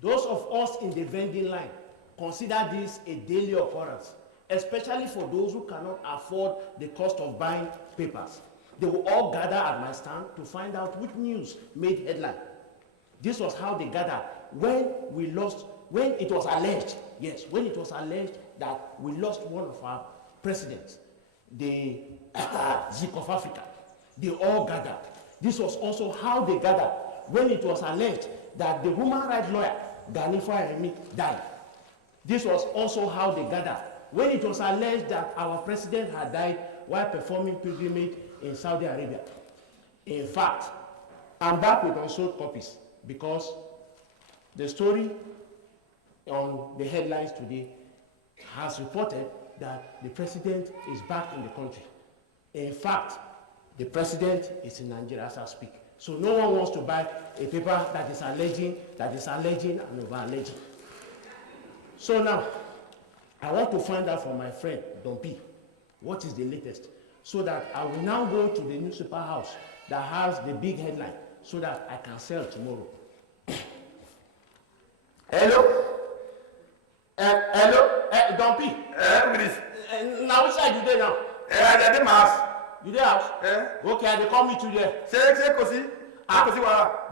Those of us in the vending line consider this a daily occurrence, especially for those who cannot afford the cost of buying papers. They will all gather at my stand to find out which news made headline. This was how they gathered when it was alleged that we lost one of our presidents, the Zik of Africa. They all gathered. This was also how they gathered when it was alleged that the human rights lawyer, Ganifa Remi, died. This was also how they gathered. When it was alleged that our president had died while performing pilgrimage in Saudi Arabia. In fact, I'm back with unsold copies because the story on the headlines today has reported that the president is back in the country. In fact, the president is in Nigeria as I speak. So no one wants to buy a paper that is alleging, and over-alleging. So now, I want to find out from my friend, Don P, what is the latest, so that I will now go to the newspaper house that has the big headline, so that I can sell tomorrow. Hello? Hello? Don P? Now which side you there now? I did mass. You there house? Okay, they call me to there. Say, Kosi.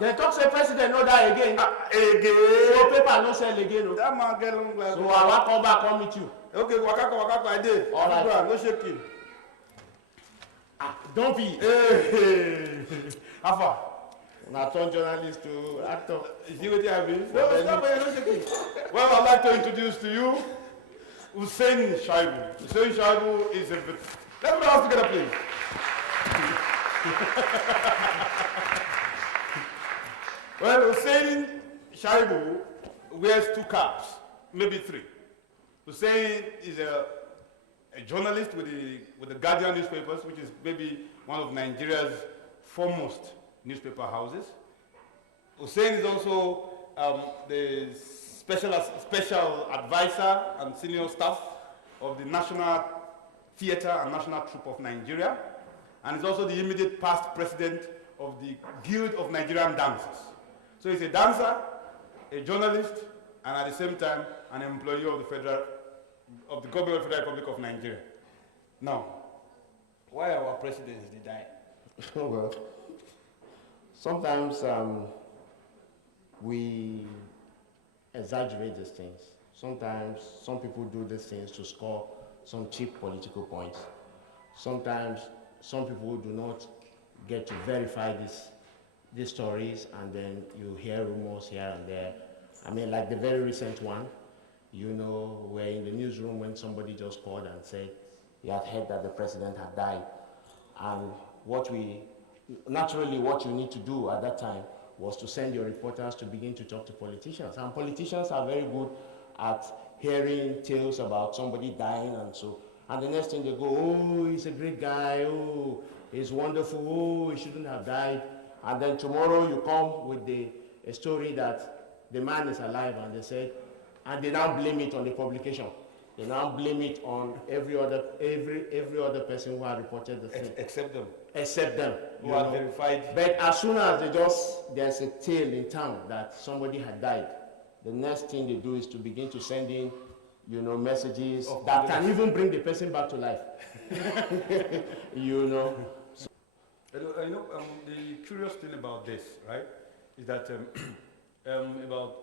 They talk say president no die again. Again. So paper no sell again. No. That man get long like. So I will come back, come meet you. Okay, waka, I did. All right. No shaking. Don't be. Hey. How far? Now turn journalist to actor. You see what you have been? No, stop, no shaking. Well, I'd like to introduce to you Hussein Shaibu. Hussein Shaibu is a bit. Let's put our hands together, please. Well, Hussein Shaibu wears two caps, maybe three. Hussein is a journalist with the Guardian newspapers, which is maybe one of Nigeria's foremost newspaper houses. Hussein is also the special advisor and senior staff of the National Theatre and National Troupe of Nigeria, and is also the immediate past president of the Guild of Nigerian Dancers. So he's a dancer, a journalist, and at the same time, an employee of the Government of the Federal Republic of Nigeria. Now, why our presidents did die? Well, sometimes we exaggerate these things. Sometimes some people do these things to score some cheap political points. Sometimes some people do not get to verify these stories, and then you hear rumors here and there. I mean, like the very recent one, you know, we're in the newsroom when somebody just called and said he had heard that the president had died. And what you need to do at that time was to send your reporters to begin to talk to politicians. And politicians are very good at hearing tales about somebody dying and so. And the next thing they go, oh, he's a great guy, oh, he's wonderful, oh, he shouldn't have died. And then tomorrow you come with a story that the man is alive, and they said, and they now blame it on the publication. They now blame it on every other person who had reported the thing. Except them. Except them. Who are verified. But as soon as there's a tale in town that somebody had died, the next thing they do is to begin to send in, you know, messages that can even bring the person back to life. You know. You know, the curious thing about this, right, is that about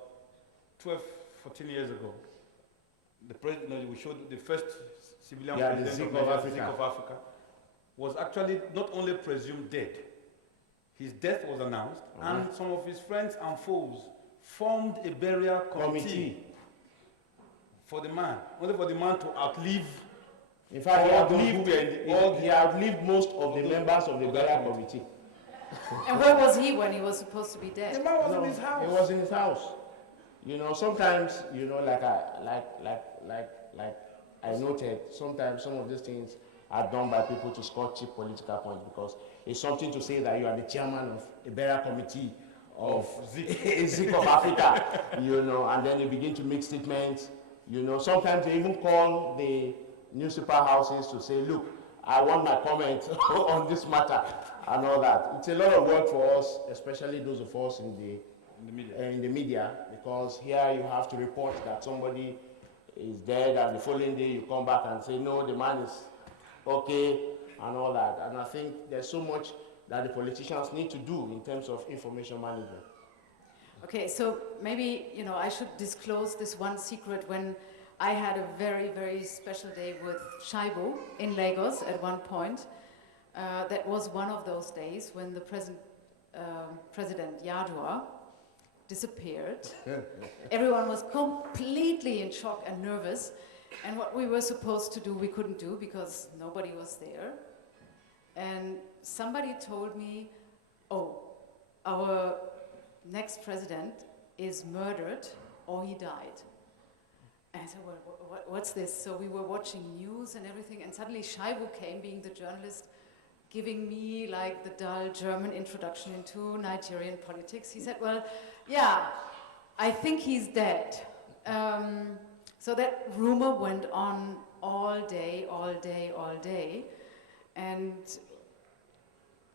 12, 14 years ago, the president, we showed the first civilian president of Africa was actually not only presumed dead, his death was announced, and some of his friends and foes formed a burial committee for the man, only for the man to outlive. In fact, he outlived most of the members of the burial committee. And where was he when he was supposed to be dead? The man was in his house. He was in his house. You know, sometimes, you know, like I noted, sometimes some of these things are done by people to score cheap political points, because it's something to say that you are the chairman of a burial committee of Zik of Africa, you know, and then they begin to make statements. You know, sometimes they even call the newspaper houses to say, look, I want my comment on this matter and all that. It's a lot of work for us, especially those of us in the media, because here you have to report that somebody is dead, and the following day you come back and say, no, the man is okay, and all that. And I think there's so much that the politicians need to do in terms of information management. Okay, so maybe, you know, I should disclose this one secret. When I had a very, very special day with Shaibu in Lagos at one point, that was one of those days when the President Yadua disappeared. Everyone was completely in shock and nervous. And what we were supposed to do, we couldn't do because nobody was there. And somebody told me, oh, our next president is murdered or he died. And I said, well, what's this? So we were watching news and everything, and suddenly Shaibu came, being the journalist, giving me like the dull German introduction into Nigerian politics. He said, well, yeah, I think he's dead. So that rumor went on all day, all day, all day. And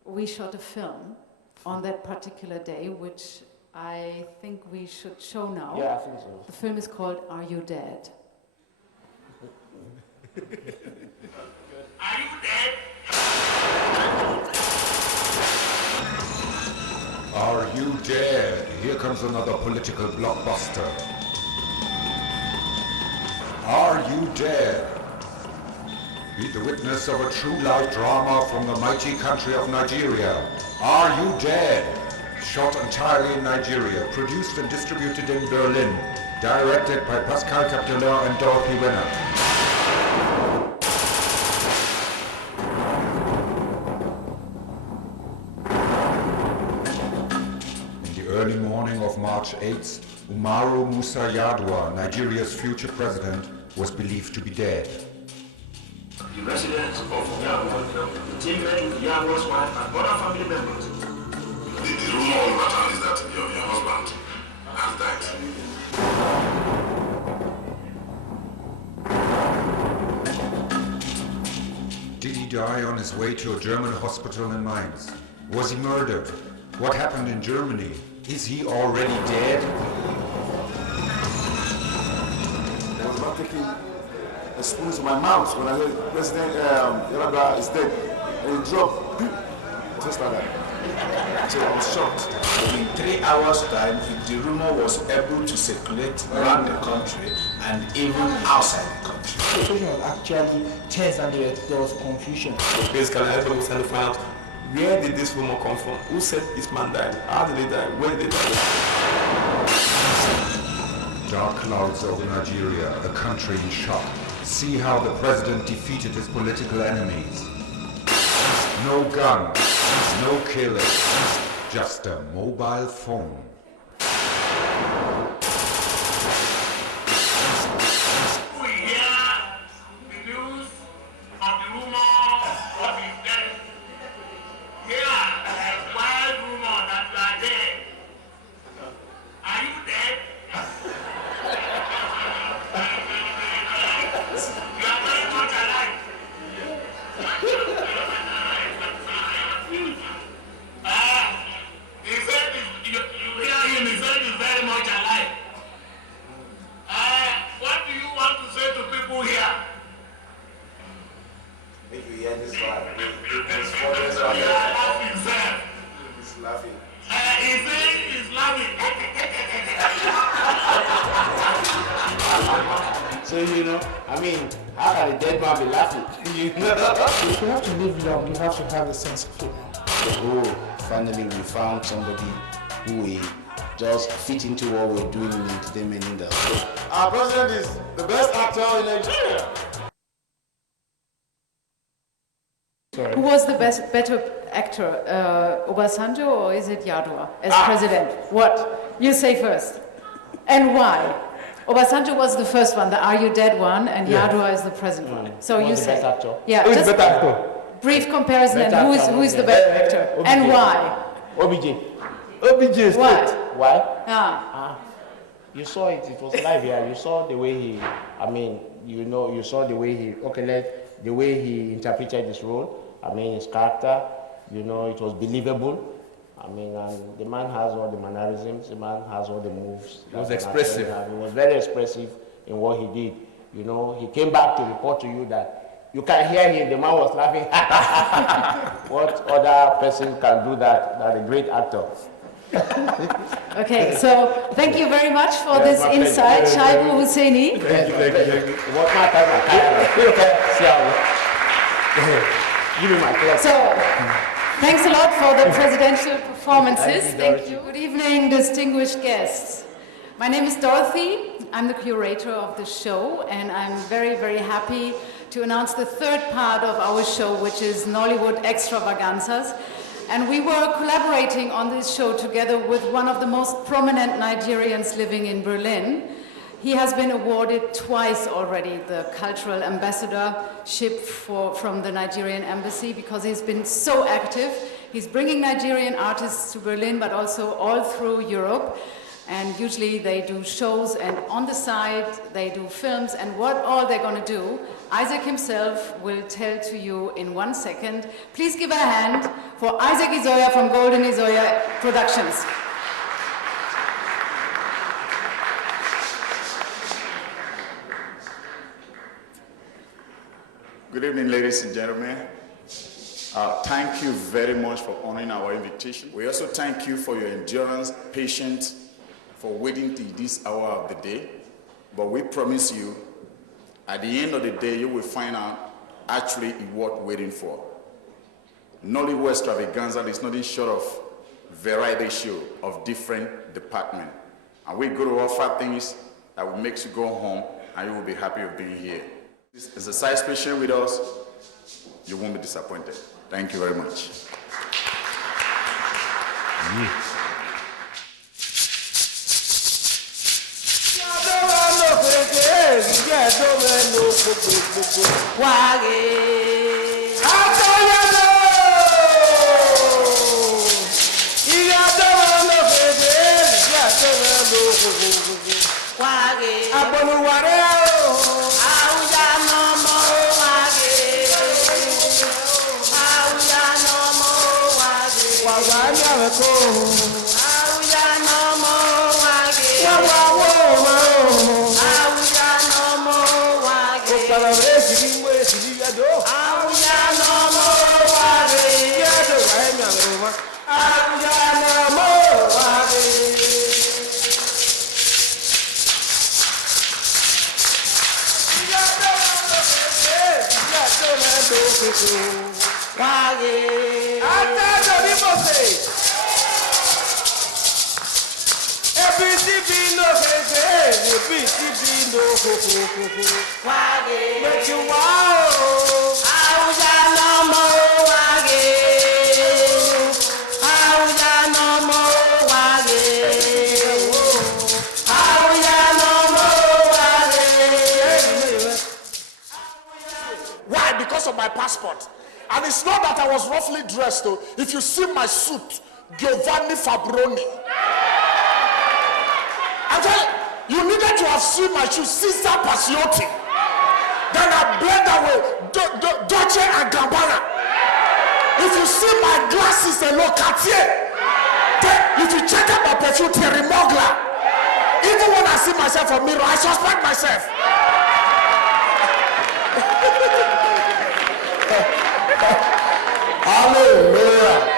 we shot a film on that particular day, which I think we should show now. Yeah, I think so. The film is called Are You Dead? Are you dead? Are you dead? Here comes another political blockbuster. Are you dead? Be the witness of a true life drama from the mighty country of Nigeria. Are You Dead? Shot entirely in Nigeria, produced and distributed in Berlin, directed by Pascal Capdelain and Dorothee Wenner. In the early morning of March 8th, Umaru Musa Yar'Adua, Nigeria's future president, was believed to be dead. The residents of Yar'Adua, the teammate, Yar'Adua's wife, and other family members. The rumor on the matter is that your husband has died. Did he die on his way to a German hospital in Mainz? Was he murdered? What happened in Germany? Is he already dead? I was not taking a spoon to my mouth when I heard President Yar'Adua is dead. And he dropped, just like that. So I was shocked. In 3 hours' time, the rumor was able to circulate around the country and even outside the country. The situation was actually tense and there was confusion. Basically, everybody was trying to find out, where did this rumor come from? Who said this man died? How did he die? Where did he die? Dark clouds over Nigeria, a country in shock. See how the president defeated his political enemies. No gun, no killers, just a mobile phone. We hear the news of the rumor of his death. Here, a wild rumor that you are dead. Are you dead? You are very much alive. He said, you hear him, he said he's very much alive. What do you want to say to people here? If you hear this one, He's laughing, sir. He's laughing. He said he's laughing. So, you know, I mean, how can a dead man be laughing? If you have to live long, you have to have a sense of humor. Oh, finally we found somebody who will just fit into what we're doing in the entertainment industry. Our president is the best actor in Nigeria. Who was the better actor, Obasanjo or is it Yar'Adua as president? What? You say first. And why? Obasanjo was the first one, the Are You Dead one, and Yar'Adua is the present one. So you say. Best actor? Yeah, Who's just the better actor? brief comparison Better and actor, who is the yeah. better actor OBJ. and why? OBJ. OBJ is Why? Why? Ah. You saw it, it was live here. You saw the way he, I mean, you know, you saw the way he, the way he interpreted his role. I mean, his character, you know, it was believable. I mean, and the man has all the mannerisms, the man has all the moves. He was expressive. He was very expressive in what he did. You know, he came back to report to you that you can hear him, the man was laughing. What other person can do that? That's a great actor. Okay, so thank you very much for this insight, Shaibu Husseini. Thank you. What my time? Give me my clock. So, Thanks a lot for the presidential performances. Thank you. Good evening, distinguished guests. My name is Dorothee. I'm the curator of the show, and I'm very, very happy to announce the third part of our show, which is Nollywood Extravaganzas. And we were collaborating on this show together with one of the most prominent Nigerians living in Berlin. He has been awarded twice already the cultural ambassadorship from the Nigerian embassy because he's been so active. He's bringing Nigerian artists to Berlin, but also all through Europe. And usually they do shows, and on the side they do films, and what all they're going to do, Isaac himself will tell to you in 1 second. Please give a hand for Isaac Izoya from Golden Izoya Productions. Good evening, ladies and gentlemen. Thank you very much for honoring our invitation. We also thank you for your endurance, patience, for waiting till this hour of the day. But we promise you, at the end of the day, you will find out actually worth waiting for. Nollywood Extravaganza is nothing short of variety show of different departments. And we're going to offer things that will make you go home and you will be happy of being here. Exercise patient with us, you won't be disappointed. Thank you very much. Why? Because of my passport. And it's not that I was roughly dressed, though. If you see my suit, Giovanni Fabroni. I tell you, you needed to have seen my shoes, Caesar Passiotti. Then I blend away Dolce and Gabbana. If you see my glasses, Cartier. Then if you check out my perfume, Terry Mogler. Even when I see myself on mirror, I suspect myself. Hallelujah.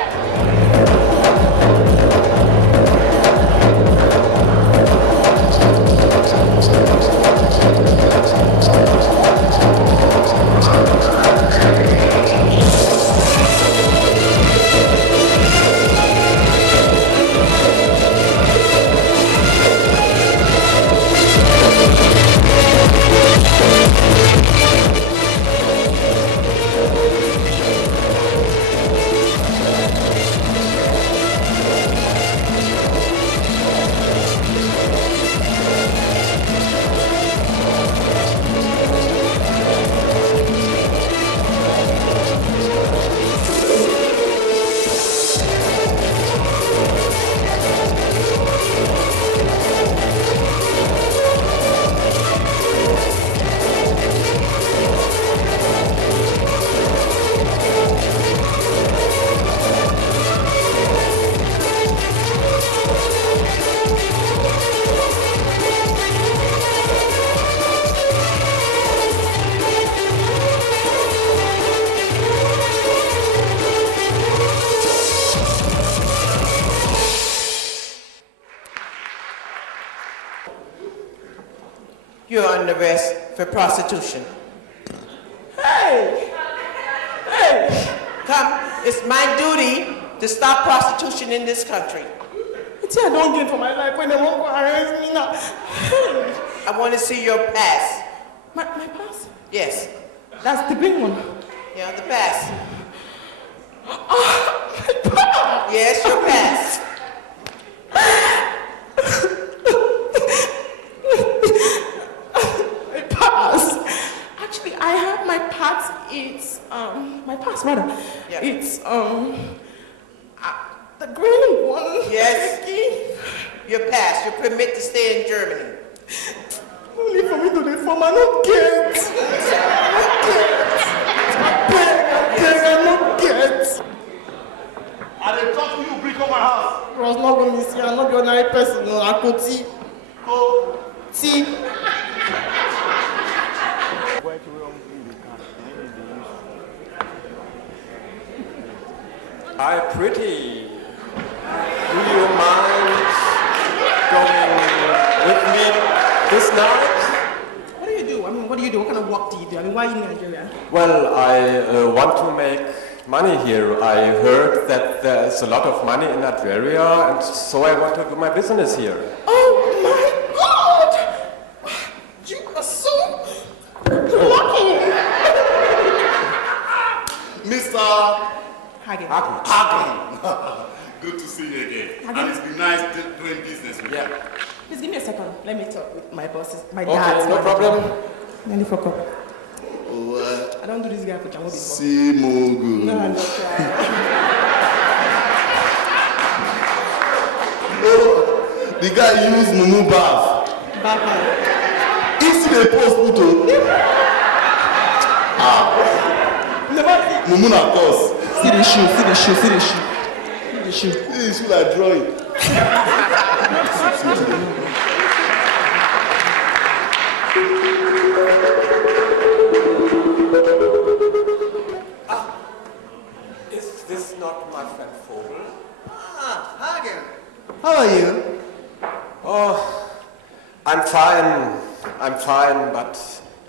You're under arrest for prostitution. Hey! Hey! Come, it's my duty to stop prostitution in this country. It's I don't get for my life when they won't go arrest me now. I want to see your pass. My pass? Yes. That's the green one. Yeah, the pass. Oh, my pass! Yes, your pass. My pass. Actually, I have my pass. It's my pass rather. Yeah. It's the green one. Yes. Your pass. Your permit to stay in Germany. Only for me to the form. I don't get. I don't get. I dey talk to you, bring come my house. I was not going to see. I'm not the ordinary person. No, I could see. Go. See. Hi, pretty. Do you mind going with me this night? What do you do? I mean, what do you do? What kind of work do you do? I mean, why are you in Nigeria? Well, I want to make money here. I heard that there's a lot of money in that area, and so I want to do my business here. Oh my God! You are so lucky! Mr. Hagen. Hagen. Good to see you again. Hagen. And it's been nice doing business with you. Yeah. Please give me a second. Let me talk with my bosses. My Okay, dad. no problem. Let me fuck up. What? I don't do this guy for Jango before. See Mogu. No, I'm just trying. Oh, the guy used Mumu bath. Bye-bye. If they post photo. Mumu na course. See the shoe, see the shoe, see the shoe. See the shoe. See the shoe like drawing. Is this not my friend Vogel? Ah, Hagen. How are you? Oh, I'm fine, but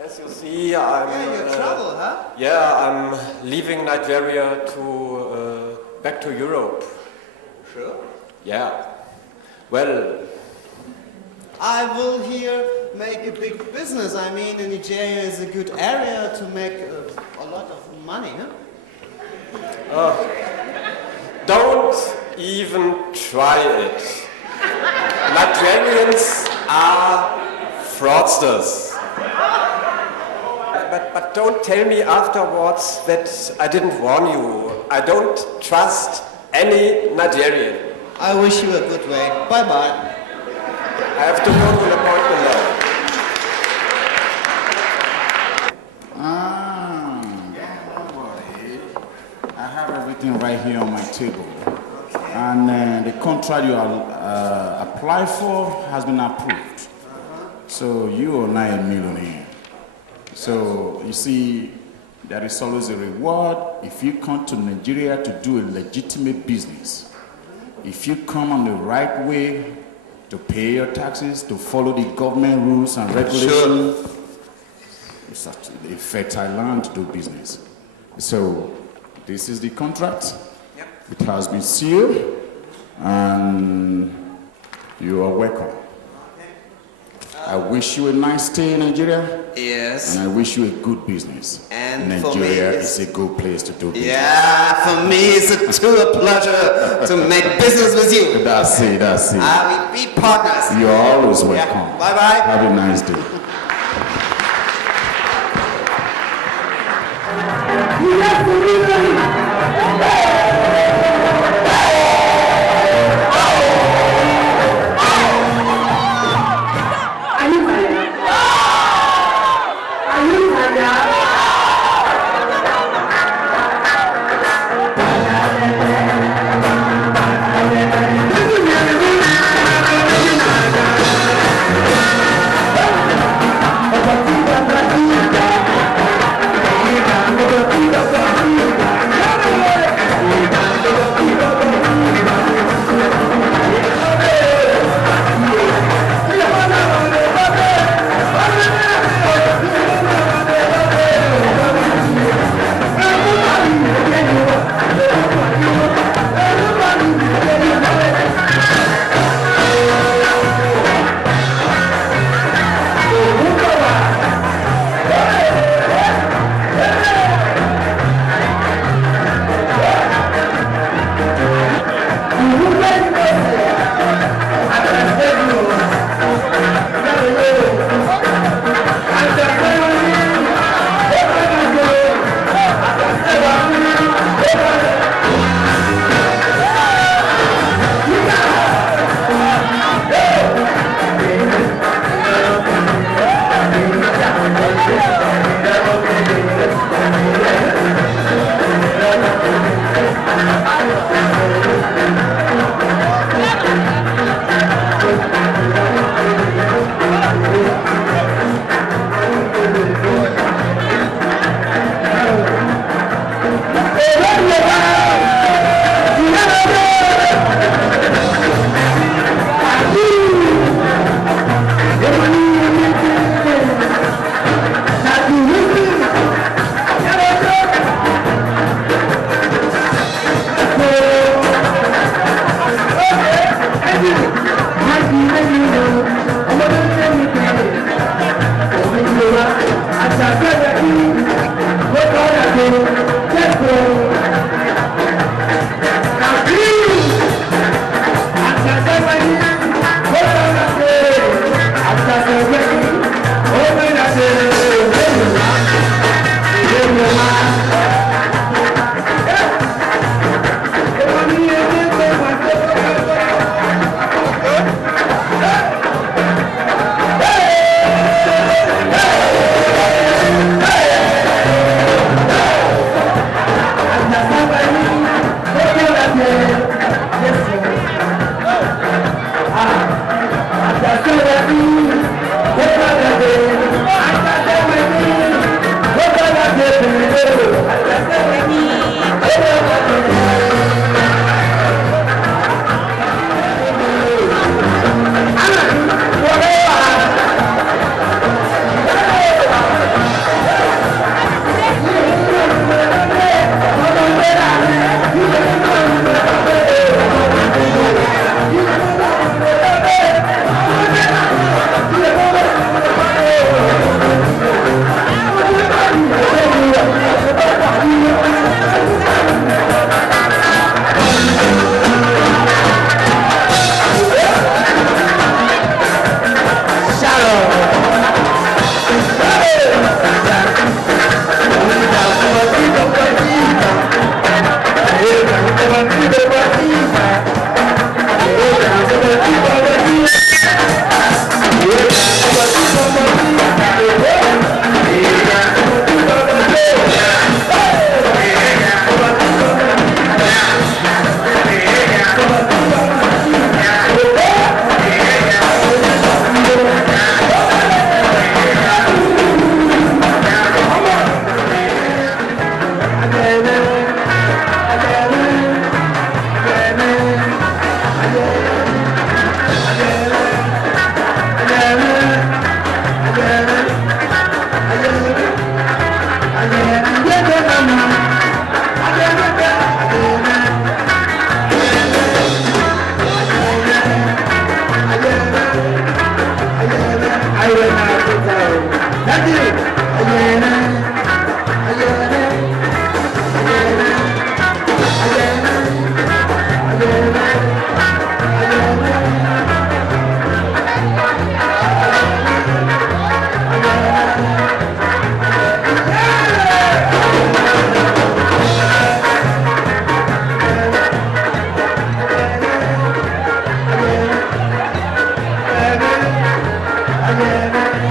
as you see, I'm... Yeah, you're in trouble, huh? Yeah, I'm leaving Nigeria to back to Europe. Sure. Yeah. Well, I will here make a big business. I mean, Nigeria is a good area to make a lot of money, huh? don't even try it. Nigerians are fraudsters. But don't tell me afterwards that I didn't warn you. I don't trust any Nigerian. I wish you a good way. Bye-bye. I have to go to an appointment now. Don't worry. I have everything right here on my table. And the contract you applied for has been approved. So you are now a millionaire. So you see, there is always a reward if you come to Nigeria to do a legitimate business. If you come on the right way to pay your taxes, to follow the government rules and regulations, it's actually a fertile land to do business. So this is the contract. Yep. It has been sealed, and you are welcome. I wish you a nice stay in Nigeria. Yes. And I wish you a good business. And Nigeria is a good place to do business. Yeah, for me it's a pleasure to make business with you. That's it, that's it. I will be partners. You're always welcome. Yeah. Bye-bye. Have a nice day. You have to